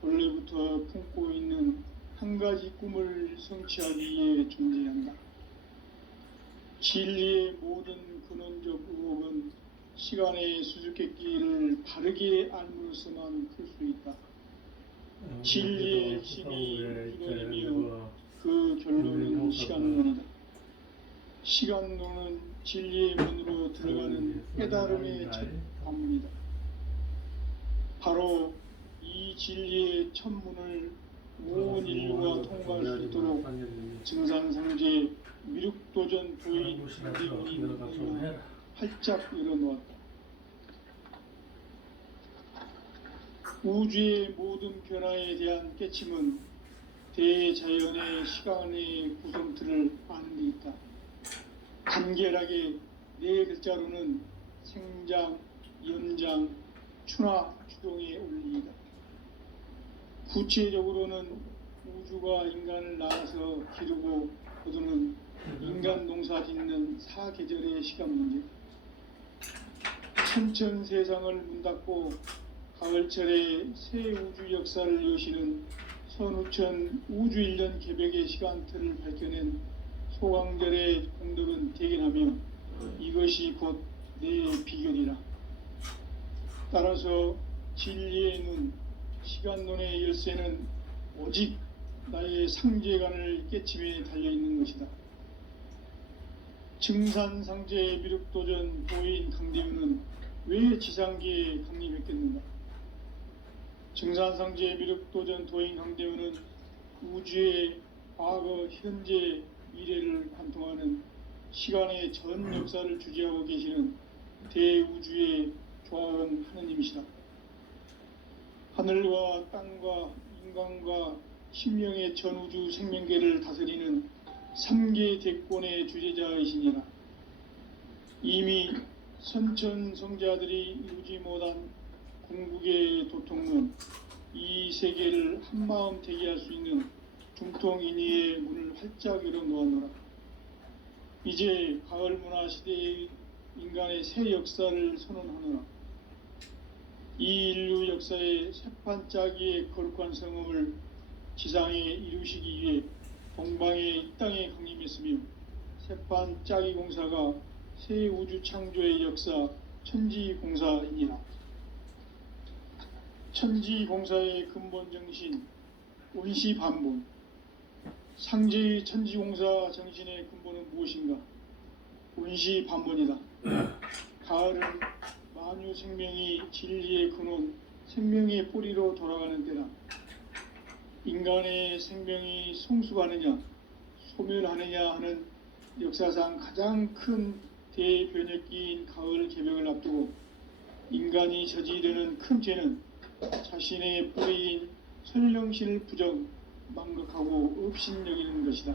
본래부터 품고 있는 한 가지 꿈을 성취하기 위해 존재한다. 진리의 모든 근원적 의혹은 시간의 수수께끼를 바르게 알므로서만 풀 수 있다. 진리의 힘이 이루어지며 그 결론은 시간론이다. 시간론은 진리의 문으로 들어가는 깨달음의 첫 관문이다. 바로 이 진리의 첫 문을 온 인류가 통과할 수 있도록 증산상제 미륵도전 도인 대군이 활짝 열어놓았다. 우주의 모든 변화에 대한 깨침은 대자연의 시간의 구성틀을 아는 데 있다. 간결하게 네 글자로는 생장, 연장, 추나 추동의 원리이다. 구체적으로는 우주가 인간을 낳아서 기르고 거두는 인간 농사 짓는 사계절의 시간 문제, 천천 세상을 문 닫고 가을철에 새 우주 역사를 여시는 선우천 우주일년 개벽의 시간틀을 밝혀낸 소강절의 공덕은 대견하며 이것이 곧 내 비결이라. 따라서 진리의 눈, 시간론의 열쇠는 오직 나의 상제관을 깨침에 달려있는 것이다. 증산상제 미륵도전 도인 강대윤은 왜 지상계에 강림했겠는가? 증산상제 미륵도전 도인 강대윤은 우주의 과거, 현재, 미래를 관통하는 시간의 전 역사를 주재하고 계시는 대우주의 조화원 하느님이시다. 하늘과 땅과 인간과 신명의 전우주 생명계를 다스리는 3계 대권의 주제자이시니라. 이미 선천성자들이 이루지 못한 궁극의 도통론, 이 세계를 한마음 대기할 수 있는 중통인의의 문을 활짝 열어놓았노라. 이제 가을 문화 시대의 인간의 새 역사를 선언하노라. 이 인류 역사의 새판짜기의 거룩한 성음을 지상에 이루시기 위해 동방의 이 땅에 강림했으며 새판짜기 공사가 새 우주 창조의 역사 천지공사이니라. 천지공사의 근본 정신 원시반본, 상제의 천지공사 정신의 근본은 무엇인가? 원시반본이다. 가을은 만유 생명이 진리의 근원, 생명의 뿌리로 돌아가는 때다. 인간의 생명이 성숙하느냐, 소멸하느냐 하는 역사상 가장 큰 대변혁기인 가을 개벽을 앞두고 인간이 저지르는 큰 죄는 자신의 뿌리인 선령신을 부정, 망각하고 업신여기는 것이다.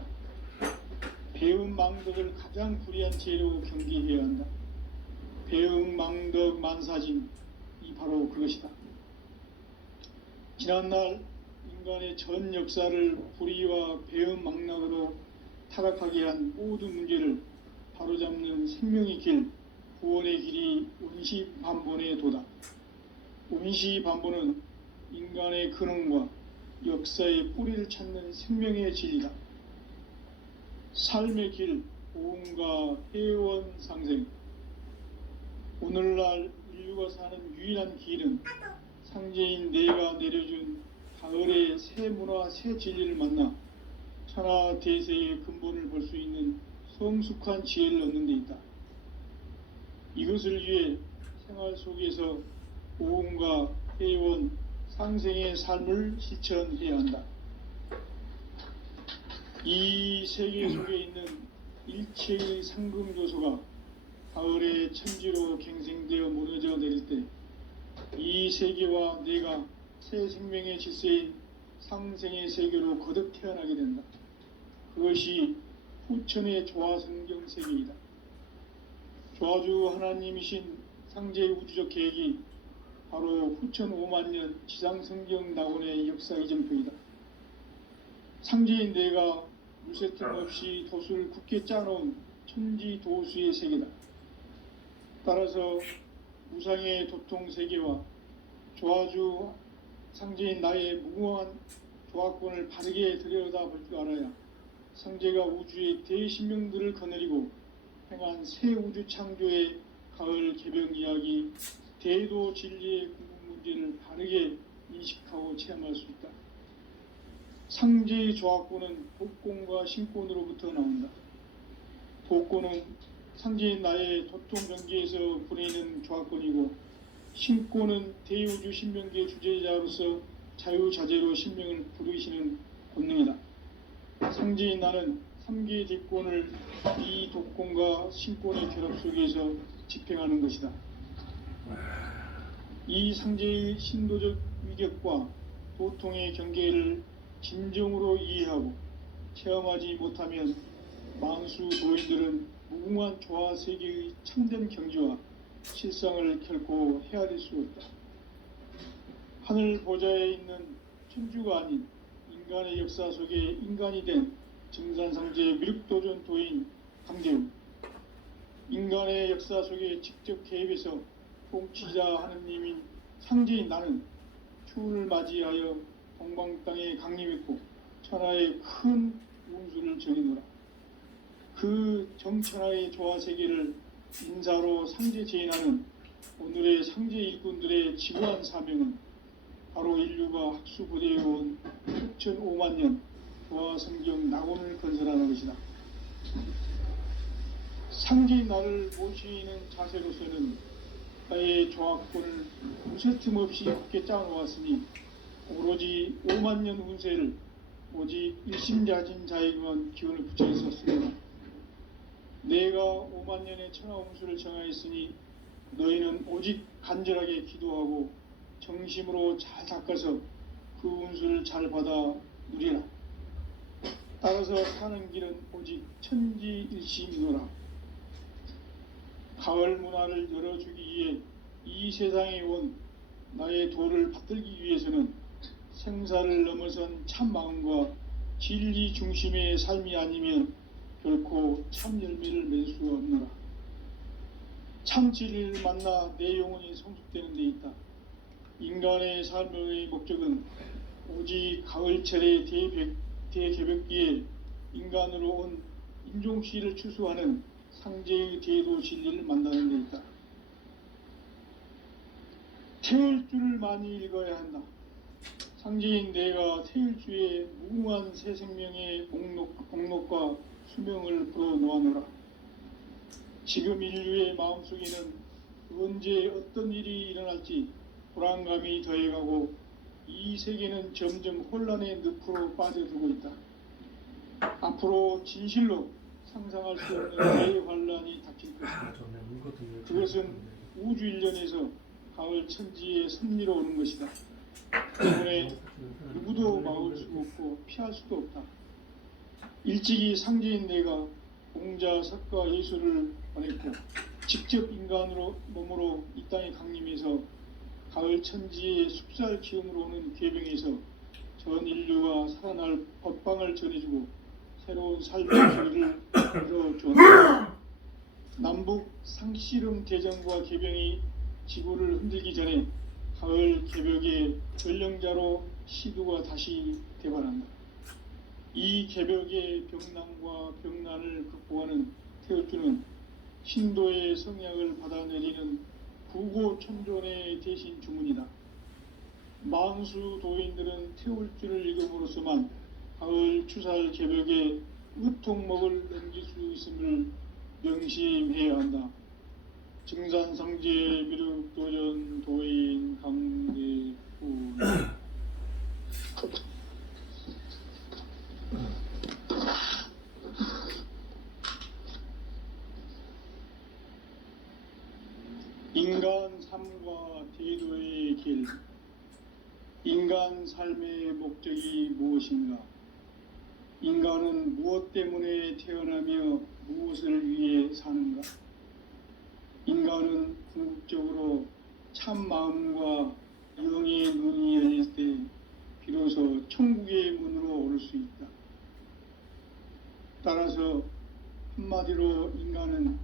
배음 망덕을 가장 불의한 죄로 경계해야 한다. 배음 망덕 만사짐, 이 바로 그것이다. 지난날 인간의 전 역사를 불의와 배음 망락으로 타락하게 한 모든 문제를 바로잡는 생명의 길, 구원의 길이 원시반본의 도다. 원시반본은 인간의 근원과 역사의 뿌리를 찾는 생명의 진리다. 삶의 길, 보험과 회원 상생. 오늘날 인류가 사는 유일한 길은 상제인 내가 내려준 가을의 새 문화, 새 진리를 만나 천하 대세의 근본을 볼 수 있는 성숙한 지혜를 얻는 데 있다. 이것을 위해 생활 속에서 보험과 회원, 상생의 삶을 실천해야 한다. 이 세계 속에 있는 일체의 상금 요소가 가을의 천지로 갱생되어 무너져 내릴 때 이 세계와 내가 새 생명의 질서인 상생의 세계로 거듭 태어나게 된다. 그것이 후천의 조화성경 세계이다. 조아주 하나님이신 상제의 우주적 계획이 바로 후천 5만 년 지상성경 낙원의 역사 이정표이다. 상제인 내가 물새틈 없이 돛을 굳게 짜놓은 천지 도수의 세계다. 따라서 무상의 도통 세계와 조아주 상제인 나의 무궁한 조화권을 바르게 들여다볼 줄 알아야 상제가 우주의 대신명들을 거느리고 행한 새 우주 창조의 가을 개병 이야기, 대도 진리의 궁극 문제를 바르게 인식하고 체험할 수 있다. 상제의 조화권은 복권과 신권으로부터 나온다. 복권은 상제인 나의 도통 경계에서 보내는 조화권이고, 신권은 대우주 신명계 주제자로서 자유자재로 신명을 부르시는 본능이다. 상제인 나는 3개의 대권을 이 독권과 신권의 결합 속에서 집행하는 것이다. 이 상제의 신도적 위격과 도통의 경계를 진정으로 이해하고 체험하지 못하면 만수 도인들은 무궁한 조화 세계의 참된 경지와 실상을 결코 헤아릴 수 없다. 하늘 보좌에 있는 천주가 아닌 인간의 역사 속에 인간이 된 증산상제의 미륵도전 도인 강재우, 인간의 역사 속에 직접 개입해서 통치자 하느님인 상제인 나는 추운을 맞이하여 동방 땅에 강림했고 천하의 큰 운수를 정해노라. 그 정천하의 조화 세계를 인사로 상제 제인하는 오늘의 상제 일꾼들의 지구한 사명은 바로 인류가 학수고대해온 6,5만 년 조화 성경 낙원을 건설하는 것이다. 상제인 나를 모시는 자세로서는 나의 조화권을 무쇠틈 없이 굳게 짜놓았으니 오로지 5만 년 운세를 오직 일심자진 자에게만 기운을 붙여 있었습니다. 내가 5만 년의 천하 운수를 정하였으니 너희는 오직 간절하게 기도하고 정심으로 잘 닦아서 그 운수를 잘 받아 누리라. 따라서 사는 길은 오직 천지일심이노라. 가을 문화를 열어주기 위해 이 세상에 온 나의 도를 받들기 위해서는 생사를 넘어선 참 마음과 진리 중심의 삶이 아니면 결코 참 열매를 맺을 수 없노라. 참 진리를 만나 내 영혼이 성숙되는 데 있다. 인간의 삶의 목적은 오직 가을철의 대개벽기에 인간으로 온 인종씨를 추수하는 상제의 대도 진리를 만나는 데 있다. 태일주를 많이 읽어야 한다. 상제인 내가 태일주의 무궁한 새 생명의 공록과 수명을 불어놓아노라. 지금 인류의 마음속에는 언제 어떤 일이 일어날지 불안감이 더해가고 이 세계는 점점 혼란의 늪으로 빠져들고 있다. 앞으로 진실로 상상할 수 없는 대환란이 닥칠 것이다. 그것은 우주 일련에서 가을 천지의 섭리로 오는 것이다. 때문에 누구도 막을 수 없고 피할 수도 없다. 일찍이 상제인 내가 공자, 석가, 예수를 보냈고 직접 인간으로 몸으로 이 땅에 강림해서 가을 천지의 숲살 기운으로 오는 계병에서 전 인류가 살아날 법방을 전해주고 새로운 삶의 길을 열어주었다. 남북 상씨름 대전과 계병이 지구를 흔들기 전에 가을 개벽의 전령자로 시두가 다시 대발한다. 이 개벽의 병난과 병난을 극복하는 태울주는 신도의 성약을 받아내리는 구고천존의 대신 주문이다. 만수 도인들은 태울주를 읽음으로써만 가을 추살 개벽의 의통목을 넘길 수 있음을 명심해야 한다. 증산상제 미륵도전 도인 강대훈. 인간 삶과 대도의 길. 인간 삶의 목적이 무엇인가? 인간은 무엇 때문에 태어나며 무엇을 위해 사는가? 인간은 궁극적으로 참 마음과 영의 눈이 열릴 때 비로소 천국의 문으로 오를 수 있다. 따라서 한마디로 인간은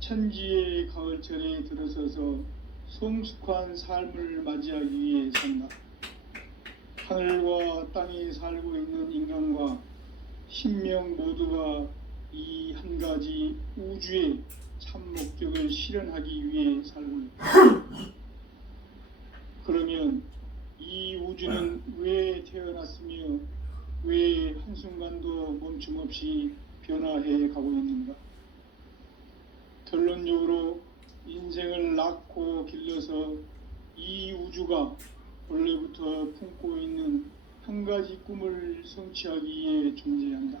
천지의 가을철에 들어서서 성숙한 삶을 맞이하기 위해 산다. 하늘과 땅에 살고 있는 인간과 신명 모두가 이 한 가지 우주의 참 목적을 실현하기 위해 살고 있다. 그러면 이 우주는 왜 태어났으며 왜 한순간도 멈춤 없이 변화해 가고 있는가? 결론적으로 인생을 낳고 길러서 이 우주가 원래부터 품고 있는 한 가지 꿈을 성취하기 위해 존재한다.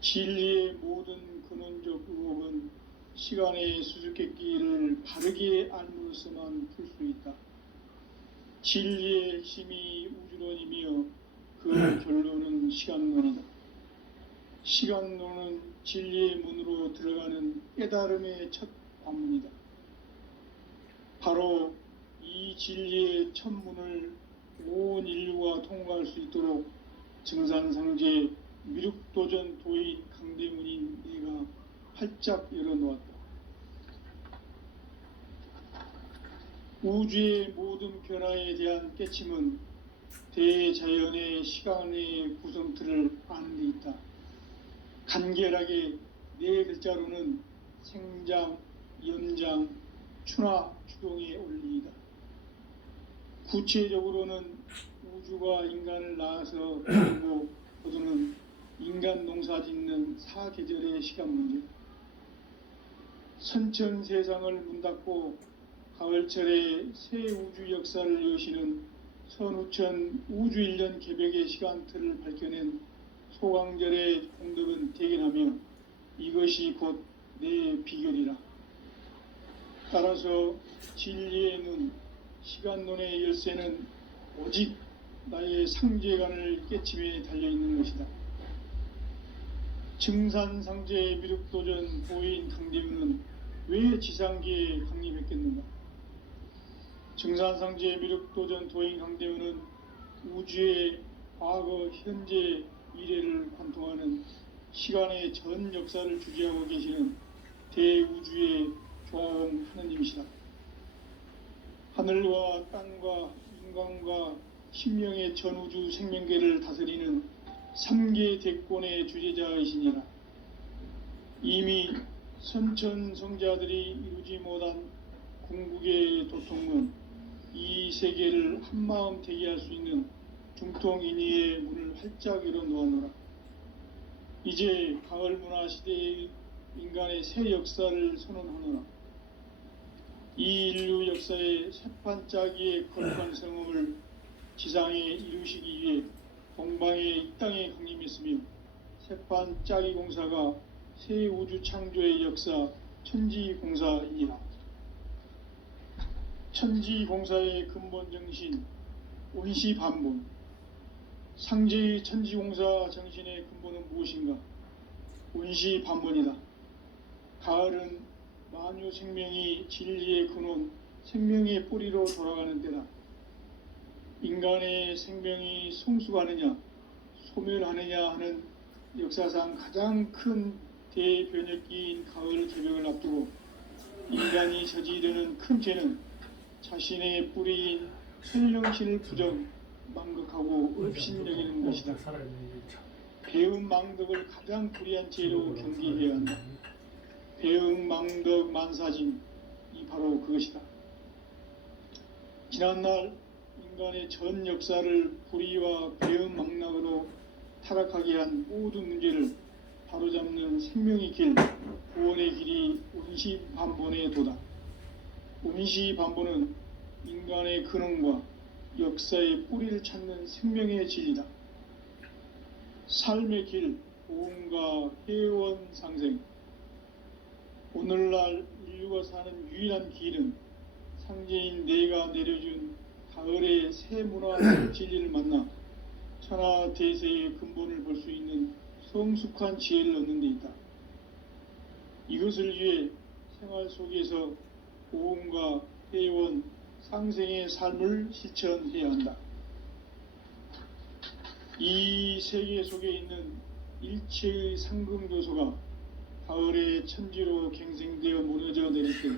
진리의 모든 근원적 의혹은 시간의 수수께끼를 바르게 알므로써만 풀 수 있다. 진리의 핵심이 우주론이며 그 결론은 시간론이다. 시간론은 진리의 문으로 들어가는 깨달음의 첫 관문이다. 바로 이 진리의 첫 문을 온 인류가 통과할 수 있도록 증산상제 미륵도전 도인 강대문인 내가 활짝 열어놓았다. 우주의 모든 변화에 대한 깨침은 대자연의 시간의 구성틀을 아는 데 있다. 간결하게 네 글자로는 생장, 연장, 추나 추동의 원리이다. 구체적으로는 우주가 인간을 낳아서 그리고 거두는 인간 농사 짓는 사계절의 시간 문제. 선천 세상을 문 닫고 가을철에 새 우주 역사를 여시는 선우천 우주 1년 개벽의 시간틀을 밝혀낸 소강절의 공덕은 대견하며 이것이 곧 내 비결이라. 따라서 진리의 눈, 시간론의 열쇠는 오직 나의 상제관을 깨침에 달려있는 것이다. 증산상제 미륵도전 도인 강대문은 왜 지상계에 강림했겠는가? 증산상제 미륵도전 도인 강대문은 우주의 과거, 현재, 미래를 관통하는 시간의 전 역사를 주재하고 계시는 대우주의 조화원 하느님이시다. 하늘과 땅과 인간과 신명의 전우주 생명계를 다스리는 3계 대권의 주재자이시니라. 이미 선천성자들이 이루지 못한 궁극의 도통은 이 세계를 한마음 대기할 수 있는 중통인의의 문을 활짝 열어놓아노라. 이제 가을 문화 시대의 인간의 새 역사를 선언하노라. 이 인류 역사의 새판짜기의 거룩한 성음을 지상에 이루시기 위해 동방의 이 땅에 강림했으며 새판짜기 공사가 새 우주 창조의 역사 천지공사이니라. 천지공사의 근본 정신 온시반본. 상제의 천지공사 정신의 근본은 무엇인가? 온시반본이다. 가을은 만유 생명이 진리의 근원, 생명의 뿌리로 돌아가는 때다. 인간의 생명이 성숙하느냐, 소멸하느냐 하는 역사상 가장 큰 대변혁기인 가을 개벽을 앞두고 인간이 저지르는 큰 죄는 자신의 뿌리인 혈령신을 부정, 망극하고 업신여기는 것이다. 배음 망덕을 가장 불의한 죄로 경계해야 한다. 배음 망덕 만사징이 바로 그것이다. 지난날 인간의 전 역사를 불의와 배음 망락으로 타락하게 한 모든 문제를 바로잡는 생명의 길, 구원의 길이 온시반본의 도다. 온시반본은 인간의 근원과 역사의 뿌리를 찾는 생명의 진리다. 삶의 길, 보험과 회원 상생. 오늘날 인류가 사는 유일한 길은 상제인 내가 내려준 가을의 새 문화 진리를 만나 천하 대세의 근본을 볼 수 있는 성숙한 지혜를 얻는 데 있다. 이것을 위해 생활 속에서 고음과 회원, 상생의 삶을 실천해야 한다. 이 세계 속에 있는 일체의 상금교소가 가을의 천지로 갱생되어 무너져 내릴 때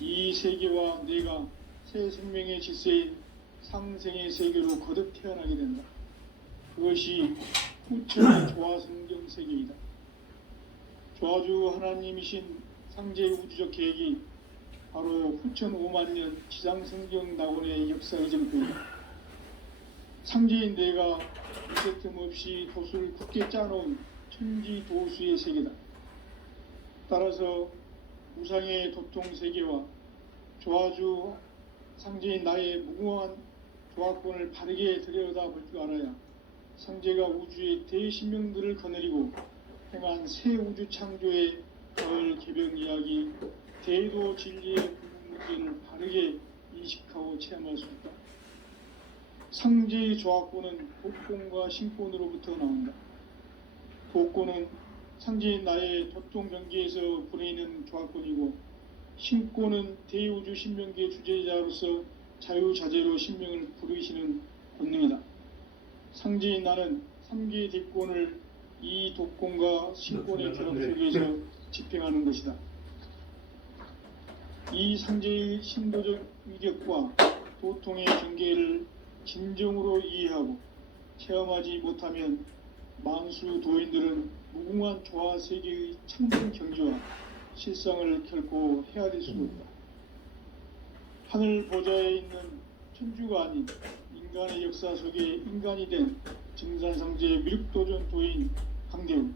이 세계와 내가 새 생명의 질서인 상생의 세계로 거듭 태어나게 된다. 그것이 후천의 조화성경 세계이다. 조화주 하나님이신 상제의 우주적 계획이 바로 후천 5만년 지상성경 낙원의 역사의 정토이다. 상제인 내가 무쇠틈 없이 도수를 굳게 짜놓은 천지 도수의 세계다. 따라서 우상의 도통 세계와 조화주 상제인 나의 무궁한 조화권을 바르게 들여다볼 줄 알아야 상제가 우주의 대신명들을 거느리고 행한 새 우주 창조의 가을 개벽 이야기, 대도 진리의 궁극 문제를 바르게 인식하고 체험할 수 있다. 상제의 조화권은 독권과 신권으로부터 나온다. 독권은 상제인 나의 도통 경계에서 보내는 조화권이고, 신권은 대우주 신명계 주제자로서 자유자재로 신명을 부르시는 본능이다. 상제인 나는 3개의 대권을 이 독권과 신권의 결합 속에서 집행하는 것이다. 이 상제의 신도적 위격과 도통의 경계를 진정으로 이해하고 체험하지 못하면 만수 도인들은 무궁한 조화 세계의 창조 경지와 실상을 결코 헤아릴 수도 없다. 하늘 보좌에 있는 천주가 아닌 인간의 역사 속에 인간이 된 증산상제의 미륵도전 도인 강대우,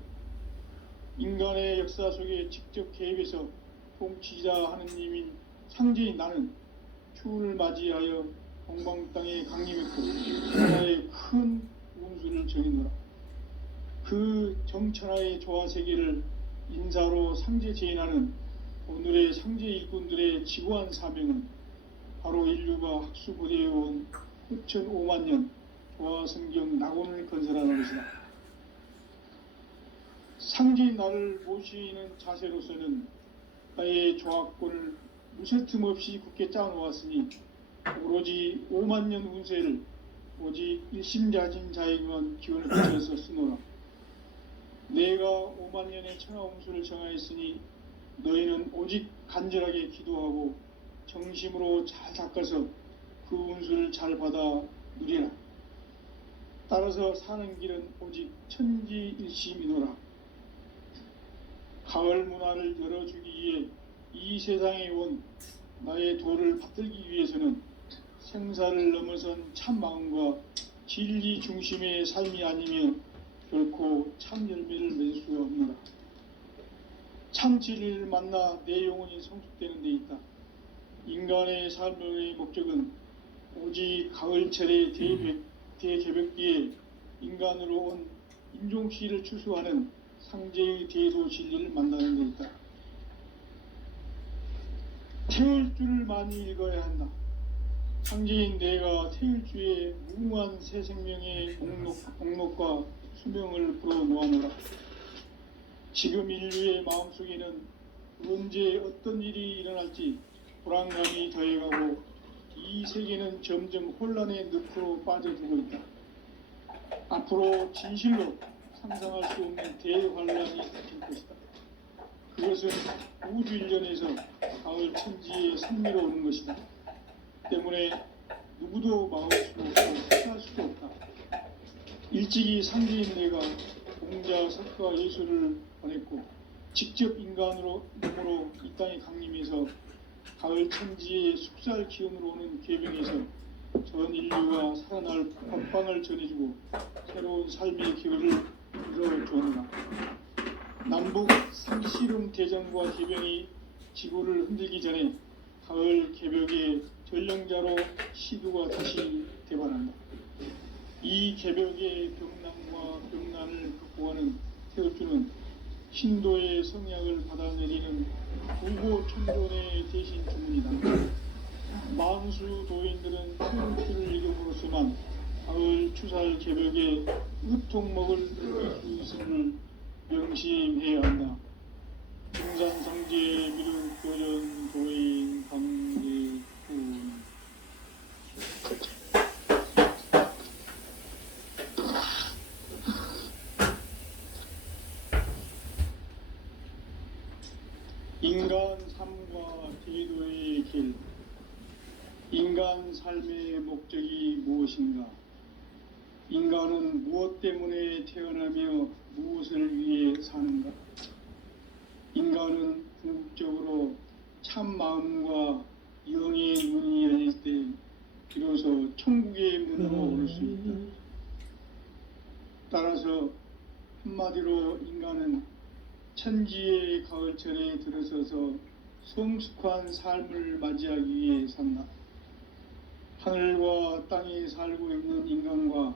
인간의 역사 속에 직접 개입해서 통치자 하느님인 상제인 나는 추운을 맞이하여 동방 땅에 강림했고 천하의 큰 운수를 정해노라. 그 정천하의 조화 세계를 인사로 상제 제인하는 오늘의 상제 일꾼들의 지구한 사명은 바로 인류가 학수고대해온 후천 5만년 조화성경 낙원을 건설하는 것이다. 상제인 나를 모시는 자세로서는 나의 조화권을 무쇠틈 없이 굳게 짜놓았으니 오로지 5만년 운세를 오직 일심자진 자에게만 기원을 붙여서 쓰노라. 내가 5만년의 천하운수를 정하였으니 너희는 오직 간절하게 기도하고 정심으로 잘 닦아서 그 운수를 잘 받아 누리라. 따라서 사는 길은 오직 천지일심이노라. 가을 문화를 열어주기 위해 이 세상에 온 나의 도를 받들기 위해서는 생사를 넘어선 참 마음과 진리 중심의 삶이 아니면 결코 참 열매를 맺을 수가 없노라. 참 진리를 만나 내 영혼이 성숙되는 데 있다. 인간의 삶의 목적은 오직 가을철의 대개벽기에 인간으로 온 인종씨를 추수하는 상제의 대도 진리를 만나는 데 있다. 태일주를 많이 읽어야 한다. 상제인 내가 태일주의 무궁한 새 생명의 목록과 수명을 불어놓아노라. 지금 인류의 마음속에는 언제 어떤 일이 일어날지 불안감이 더해가고 이 세계는 점점 혼란의 늪으로 빠져들고 있다. 앞으로 진실로 상상할 수 없는 대환란이 닥칠 것이다. 그것은 우주 일련에서 가을 천지에 선미로 오는 것이다. 때문에 누구도 막을 수도 없고 피할 수도 없다. 일찍이 상제인 내가 공자, 석가, 예수를 보냈고 직접 인간으로 몸으로 이 땅에 강림해서 가을 천지의 숙살 기운으로 오는 계명에서 전 인류가 살아날 법방을 전해주고 새로운 삶의 기회를 이뤄주었노라. 남북 상씨름 대전과 개병이 지구를 흔들기 전에 가을 개벽의 전령자로 시두가 다시 대발한다. 이 개벽의 병난과 병난을 극복하는 태엽주는 신도의 성약을 받아내리는 부고 천존의 대신 주문이다. 만수 도인들은 태엽주를 읽음으로써만 가을 추살 개벽의 으통먹을 느낄 수 있음을 명심해야 한다. 중산상제의 미륵 교전 도인 강예훈. 인간 삶과 제도의 길. 인간 삶의 목적이 무엇인가? 인간은 무엇 때문에 태어나며 무엇을 위해 사는가? 인간은 궁극적으로 참 마음과 영의 문이 열릴 때 비로소 천국의 문으로 올 수 있다. 따라서 한마디로 인간은 천지의 가을철에 들어서서 성숙한 삶을 맞이하기 위해 산다. 하늘과 땅에 살고 있는 인간과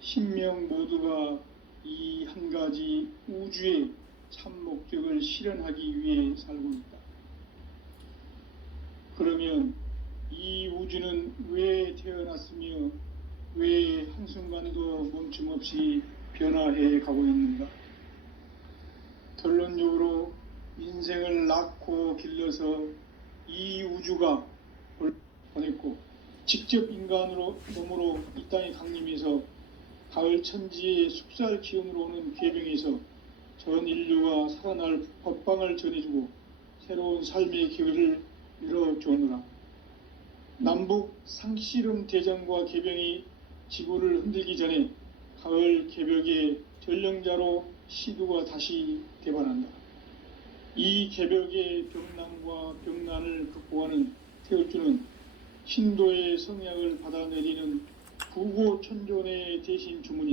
신명 모두가 이 한 가지 우주의 참 목적을 실현하기 위해 살고 있다. 그러면 이 우주는 왜 태어났으며 왜 한순간도 멈춤없이 변화해 가고 있는가? 결론적으로 인생을 낳고 길러서 이 우주가 보냈고 직접 인간으로 몸으로 이 땅에 강림해서 가을 천지의 숙살 기운으로 오는 괴병에서 전 인류가 살아날 법방을 전해주고 새로운 삶의 기회를 열어주느라. 남북 상씨름 대전과 개병이 지구를 흔들기 전에 가을 개벽의 전령자로 시두가 다시 대반한다. 이 개벽의 병난과 병난을 극복하는 태울주는 신도의 성약을 받아내리는 부고천존의 대신 주문이다.